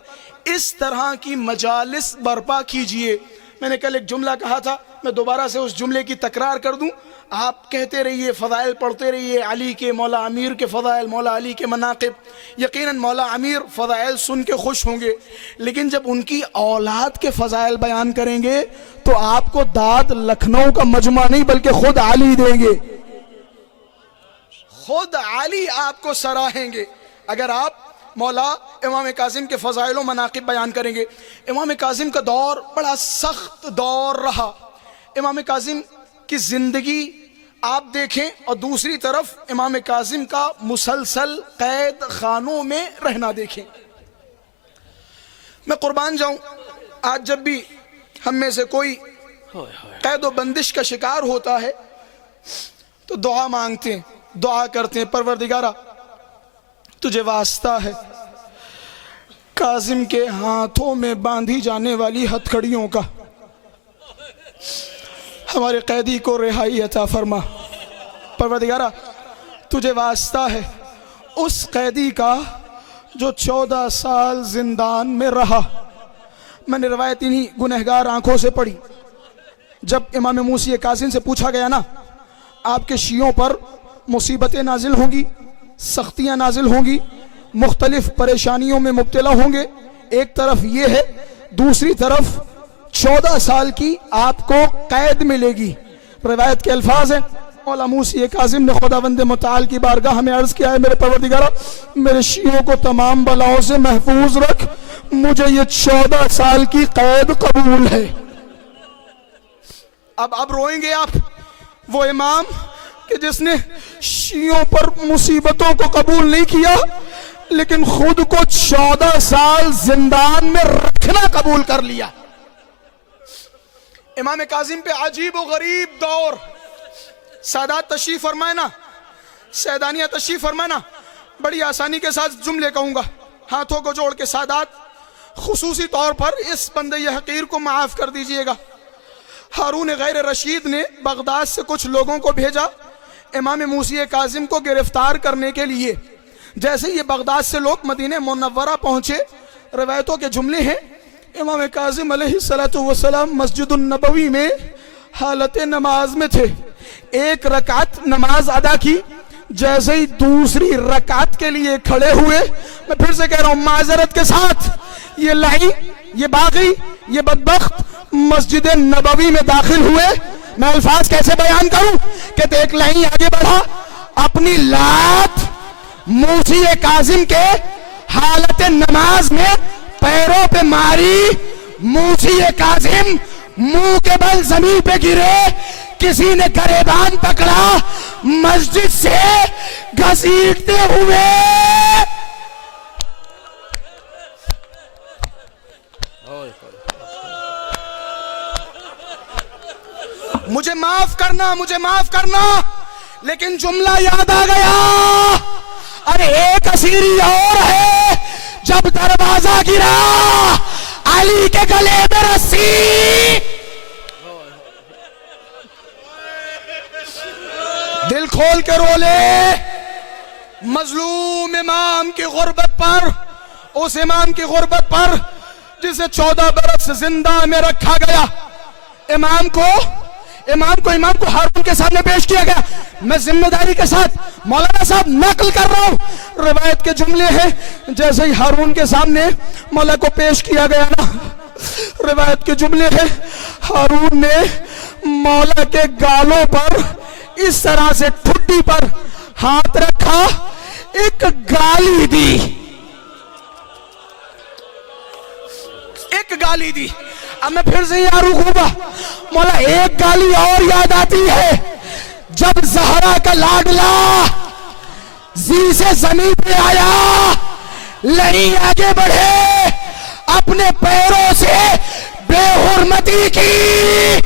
اس طرح کی مجالس برپا کیجئے. میں نے کل ایک جملہ کہا تھا, میں دوبارہ سے اس جملے کی تکرار کر دوں. آپ کہتے رہیے, فضائل پڑھتے رہیے, علی کے, مولا امیر کے فضائل, مولا علی کے مناقب. یقیناً مولا امیر فضائل سن کے خوش ہوں گے, لیکن جب ان کی اولاد کے فضائل بیان کریں گے تو آپ کو داد لکھنؤ کا مجمع نہیں بلکہ خود علی دیں گے, خود علی آپ کو سراہیں گے اگر آپ مولا امام کاظم کے فضائل و مناقب بیان کریں گے. امام کاظم کا دور بڑا سخت دور رہا. امام کاظم کی زندگی آپ دیکھیں اور دوسری طرف امام کاظم کا مسلسل قید خانوں میں رہنا دیکھیں. میں قربان جاؤں, آج جب بھی ہم میں سے کوئی قید و بندش کا شکار ہوتا ہے تو دعا مانگتے ہیں, دعا کرتے ہیں, پروردگارہ تجھے واسطہ ہے کاظم کے ہاتھوں میں باندھی جانے والی ہتھکڑیوں کا, ہمارے قیدی کو رہائی عطا فرما. پروردگارہ تجھے واسطہ ہے اس قیدی کا جو 14 سال زندان میں رہا. میں نے روایت انہی گنہگار آنکھوں سے پڑھی. جب امام موسی کاظم سے پوچھا گیا نا آپ کے شیعوں پر مصیبتیں نازل ہوں گی, سختیاں نازل ہوں گی, مختلف پریشانیوں میں مبتلا ہوں گے, ایک طرف یہ ہے, دوسری طرف 14 سال کی آپ کو قید ملے گی. روایت کے الفاظ ہیں مولا موسی کاظم نے خداوند متعال کی بارگاہ ہمیں عرض کیا ہے میرے پروردگارا میرے شیعوں کو تمام بلاؤں سے محفوظ رکھ, مجھے یہ 14 سال کی قید قبول ہے. اب روئیں گے آپ, وہ امام کہ جس نے شیعوں پر مصیبتوں کو قبول نہیں کیا لیکن خود کو 14 سال زندان میں رکھنا قبول کر لیا. امام کاظم پہ عجیب و غریب دور. سادات تشریف فرمائے نا, سیدانیہ تشریف فرمائے نا, بڑی آسانی کے ساتھ جملے کہوں گا, ہاتھوں کو جوڑ کے سادات خصوصی طور پر اس بندے حقیر کو معاف کر دیجئے گا. ہارون غیر رشید نے بغداد سے کچھ لوگوں کو بھیجا امام موسی کاظم کو گرفتار کرنے کے لیے. جیسے یہ بغداد سے لوگ مدینہ منورہ پہنچے, روایتوں کے جملے ہیں امام کاظم علیہ السلام مسجد النبوی میں حالت نماز میں تھے. ایک رکعت نماز ادا کی, جیسے ہی دوسری رکعت کے لیے کھڑے ہوئے, میں پھر سے کہہ رہا ہوں معذرت کے ساتھ, یہ لعین, یہ باغی, یہ بدبخت مسجد نبوی میں داخل ہوئے. میں الفاظ کیسے بیان کروں کہ ایک لعین آگے بڑھا, اپنی لات موسی کاظم کے حالت نماز میں پیروں پہ ماری. موسی کاظم منہ کے بل زمین پہ گرے, کسی نے گریبان پکڑا, مسجد سے گھسیٹتے ہوئے مجھے معاف کرنا, مجھے معاف کرنا, لیکن جملہ یاد آ گیا. ارے ایک اسیری اور ہے, جب دروازہ گرا علی کے گلے میں رسی. دل کھول کے رو لے, مظلوم امام کی غربت پر, اس امام کی غربت پر جسے 14 برس زندہ میں رکھا گیا. امام کو ہارون کے سامنے پیش کیا گیا. میں ذمہ داری کے ساتھ مولانا صاحب نقل کر رہا ہوں, روایت کے جملے ہیں جیسے ہی ہارون کے سامنے مولا کو پیش کیا گیا نا, روایت کے جملے ہیں ہارون نے مولا کے گالوں پر اس طرح سے ٹھڈی پر ہاتھ رکھا, ایک گالی دی, ایک گالی دی. اب میں پھر سے یہاں رکوں گا, مولا ایک گالی اور یاد آتی ہے جب زہرا کا لاڈلا زی سے زمین پہ آیا, لڑی آگے بڑھے, اپنے پیروں سے بے حرمتی کی.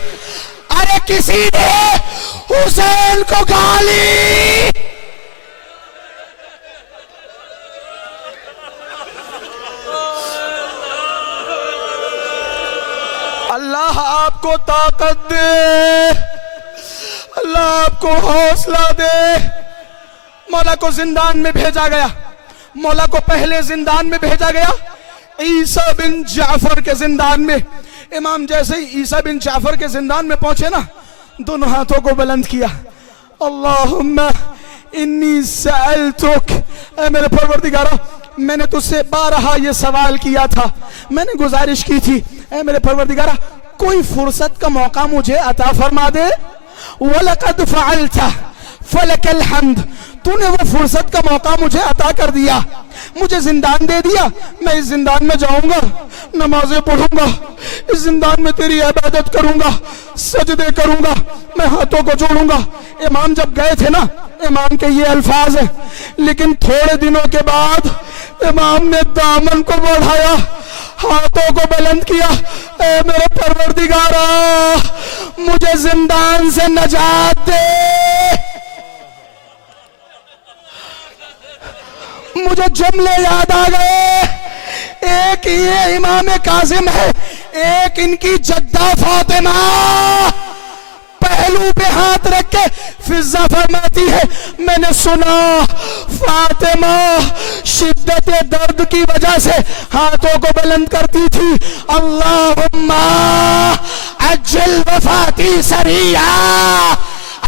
ارے کسی نے حسین کو گالی. اللہ آپ کو طاقت دے, اللہ آپ کو حوصلہ دے. مولا کو زندان میں بھیجا گیا, مولا کو پہلے زندان میں بھیجا گیا عیسیٰ بن جعفر کے زندان میں. امام جیسے ہی عیسیٰ بن جعفر کے زندان میں پہنچے نا, دونوں ہاتھوں کو بلند کیا, اللہم انی سألتک, اے میرے پروردگارہ میں نے تجھ سے بارہا یہ سوال کیا تھا, میں نے گزارش کی تھی, اے میرے پروردگارہ کوئی فرصت کا موقع مجھے عطا فرما دے. وَلَقَدْ فَعَلْتَ فَلَكَ الْحَمْدِ, تو نے وہ فرصت کا موقع مجھے عطا کر دیا, مجھے زندان دے دیا. میں اس زندان میں جاؤں گا, نمازیں پڑھوں گا, اس زندان میں تیری عبادت کروں گا, سجدے کروں گا, میں ہاتھوں کو جوڑوں گا. امام جب گئے تھے نا, امام کے یہ الفاظ ہیں, لیکن تھوڑے دنوں کے بعد امام نے دامن کو بڑھایا, ہاتھوں کو بلند کیا, اے میرے پروردگارا مجھے زندان سے نجات دے. مجھے جملے یاد آ گئے, ایک یہ امام کاظم ہے, ایک ان کی جدہ فاطمہ. پہلو پہ ہاتھ رکھ کے فضہ فرماتی ہے میں نے سنا فاطمہ شدت درد کی وجہ سے ہاتھوں کو بلند کرتی تھی، اللہم عجل وفاتی سریعا،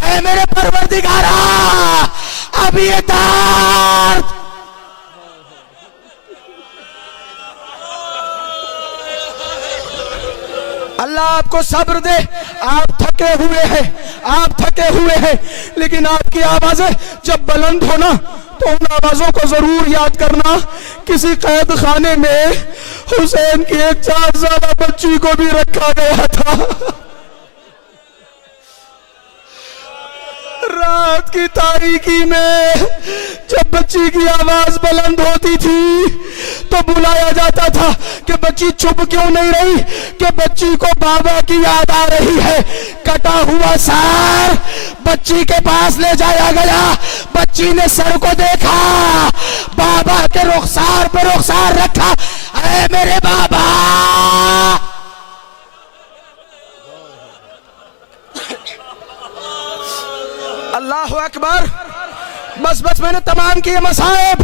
اے میرے پروردگارا اب یہ درد اللہ آپ کو صبر دے. آپ تھکے ہوئے ہیں لیکن آپ کی آوازیں جب بلند ہونا تو ان آوازوں کو ضرور یاد کرنا. کسی قید خانے میں حسین کی ایک 4 سالہ بچی کو بھی رکھا گیا تھا. رات کی تاریکی میں جب بچی کی آواز بلند ہوتی تھی تو بلایا جاتا تھا کہ بچی چپ کیوں نہیں رہی، کہ بچی کو بابا کی یاد آ رہی ہے. کٹا ہوا سر بچی کے پاس لے جایا گیا. بچی نے سر کو دیکھا، بابا کے رخسار پہ رخسار رکھا، اے میرے بابا. اللہ اکبر. بس میں نے تمام کیے مصائب.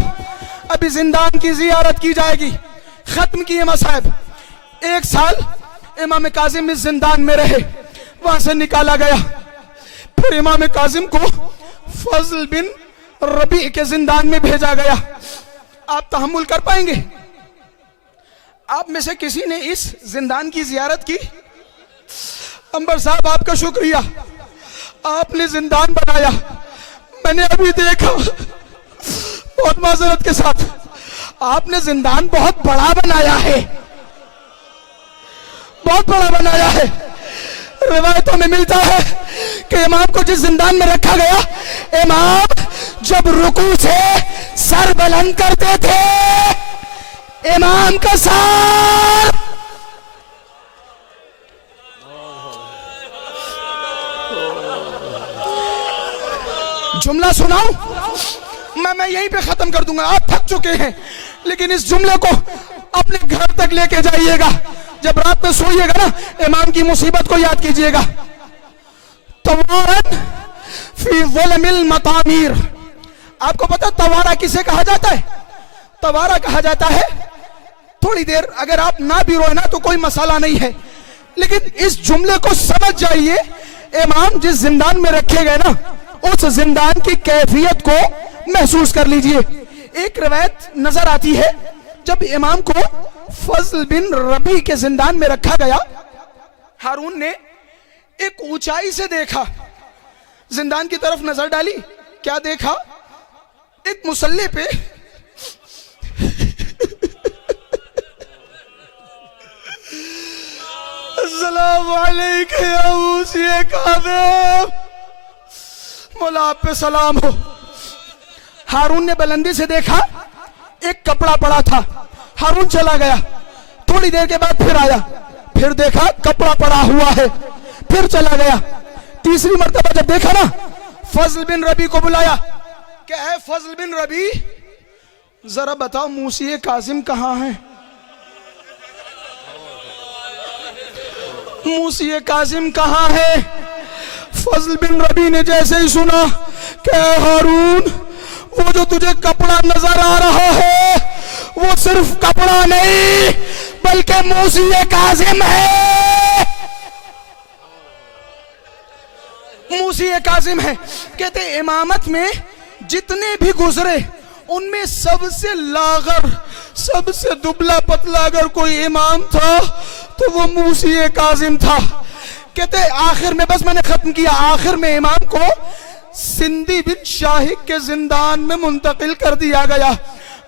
ابھی زندان کی زیارت کی جائے گی. ختم کیے مصائب. 1 سال امام کاظم اس زندان میں رہے، وہاں سے نکالا گیا. پھر امام کاظم کو فضل بن ربیع کے زندان میں بھیجا گیا. آپ تحمل کر پائیں گے؟ آپ میں سے کسی نے اس زندان کی زیارت کی؟ انبر صاحب آپ کا شکریہ، آپ نے زندان بنایا. میں نے ابھی دیکھا، بہت معذرت کے ساتھ، آپ نے زندان بہت بڑا بنایا ہے، بہت بڑا بنایا ہے. روایتوں میں ملتا ہے کہ امام کو جس زندان میں رکھا گیا، امام جب رکوع سے سر بلند کرتے تھے، امام کا سر جملہ سناؤں میں یہیں پہ ختم کر دوں گا. آپ تھک چکے ہیں لیکن اس جملے کو اپنے گھر تک لے کے جائیے گا. جب رات میں سوئیے گا نا، امام کی مصیبت کو یاد کیجئے گا. توارن فی ظلم المطامیر. آپ کو پتا توارا کسے کہا جاتا ہے؟ توارا کہا جاتا ہے، تھوڑی دیر اگر آپ نہ بھی روئے نا تو کوئی مسئلہ نہیں ہے، لیکن اس جملے کو سمجھ جائیے. امام جس زندان میں رکھے گئے نا، اس زندان کی کیفیت کو محسوس کر لیجئے. ایک روایت نظر آتی ہے، جب امام کو فضل بن ربیع کے زندان میں رکھا گیا، ہارون نے ایک اونچائی سے دیکھا، زندان کی طرف نظر ڈالی. کیا دیکھا؟ ایک مصلی پہ السلام علیکم یا موسی کاظم، مولا آپ پہ سلام ہو. ہارون نے بلندی سے دیکھا، ایک کپڑا پڑا تھا. ہارون چلا گیا، تھوڑی دیر کے بعد پھر آیا، پھر دیکھا کپڑا پڑا ہوا ہے، پھر چلا گیا. تیسری مرتبہ جب دیکھا نا، فضل بن ربیع کو بلایا کہ اے فضل بن ربیع، ذرا بتاؤ موسی کاظم کہاں ہیں؟ موسی کاظم کہاں ہے؟ فضل بن ربیع نے جیسے ہی سنا کہ اے ہارون، وہ جو تجھے کپڑا نظر آ رہا ہے وہ صرف کپڑا نہیں بلکہ موسی کاظم ہے. موسی کاظم ہے. کہتے امامت میں جتنے بھی گزرے ان میں سب سے لاغر، سب سے دبلا پتلا اگر کوئی امام تھا تو وہ موسی کاظم تھا. کہتے آخر میں، بس میں نے ختم کیا، آخر میں امام کو سندھی بن شاہق کے زندان میں منتقل کر دیا گیا.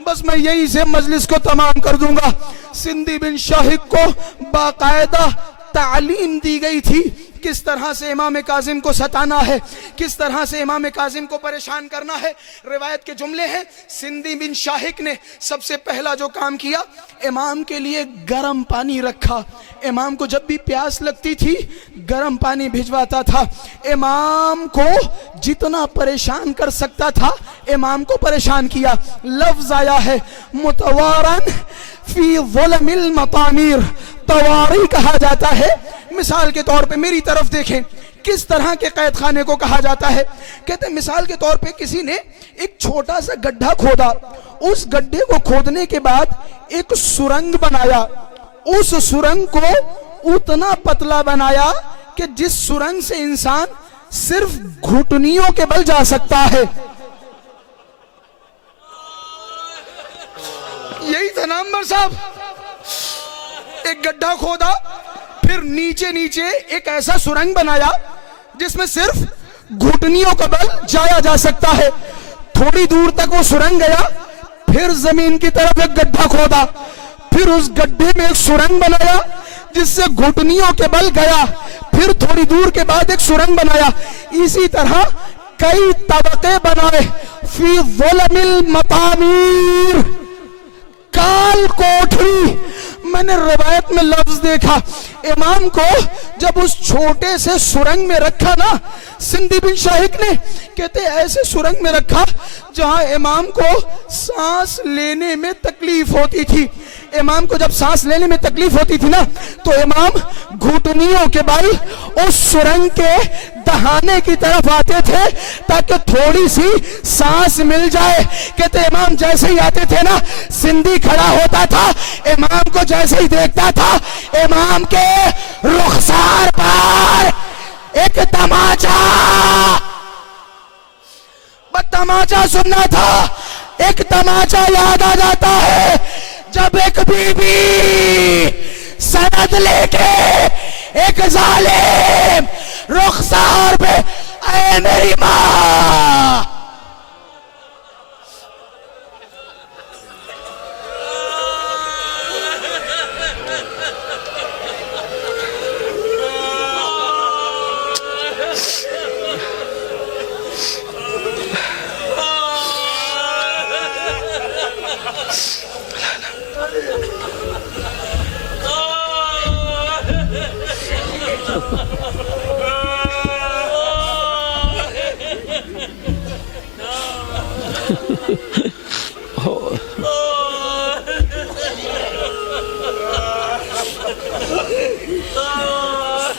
بس میں یہیں سے مجلس کو تمام کر دوں گا. سندھی بن شاہق کو باقاعدہ تعلیم دی گئی تھی کس طرح سے امام کاظم کو ستانا ہے، کس طرح سے امام کاظم کو پریشان کرنا ہے. روایت کے جملے ہیں، سندھی بن شاہق نے سب سے پہلا جو کام کیا، امام کے لیے گرم پانی رکھا. امام کو جب بھی پیاس لگتی تھی گرم پانی بھجواتا تھا. امام کو جتنا پریشان کر سکتا تھا امام کو پریشان کیا. لفظ آیا ہے متوارن فی ظلم المطامیر، تواری کہا جاتا ہے. مثال کے طور پہ میری طرف دیکھیں، کس طرح کے قید خانے کو کہا جاتا ہے؟ کہتے ہیں مثال کے طور پہ کسی نے ایک چھوٹا سا گڈھا کھودا، اس گڈھے کو کھودنے کے بعد ایک سرنگ بنایا، اس سرنگ کو اتنا پتلا بنایا کہ جس سرنگ سے انسان صرف گھٹنیوں کے بل جا سکتا ہے۔ یہی تھا نا عمر صاحب، ایک گڈھا کھودا، پھر نیچے نیچے ایک ایسا سرنگ بنایا جس میں صرف گھٹنیوں کا بل جایا جا سکتا ہے۔ تھوڑی دور تک وہ سرنگ گیا، پھر زمین کی طرف ایک گڈھا کھودا، پھر اس گڈھے میں ایک سرنگ بنایا جس سے گھٹنیوں کے بل گیا، پھر تھوڑی دور کے بعد ایک سرنگ بنایا۔ اسی طرح کئی طبقے بنائے، فی ظلم المطامیر، کال کوٹھی۔ میں نے روایت میں لفظ دیکھا، امام کو جب اس چھوٹے سے سرنگ میں رکھا نا، سندھی بن شاہق نے کہتے ایسے سرنگ میں رکھا جہاں امام کو سانس لینے میں تکلیف ہوتی تھی۔ امام کو جب سانس لینے میں تکلیف ہوتی تھی نا تو امام گھٹنیوں کے بل اس سرنگ کے دہانے کی طرف آتے تھے تاکہ تھوڑی سی سانس مل جائے۔ کہتے امام جیسے ہی آتے تھے نا، سندھی کھڑا ہوتا تھا، امام کو جیسے ہی دیکھتا تھا، امام کے رخسار پر ایک تماچا، بس تماچا سننا تھا۔ ایک تماچا یاد آ جاتا ہے جب ایک بی بی سند لے کے ایک ظالم رخسار پہ، اے میری ماں،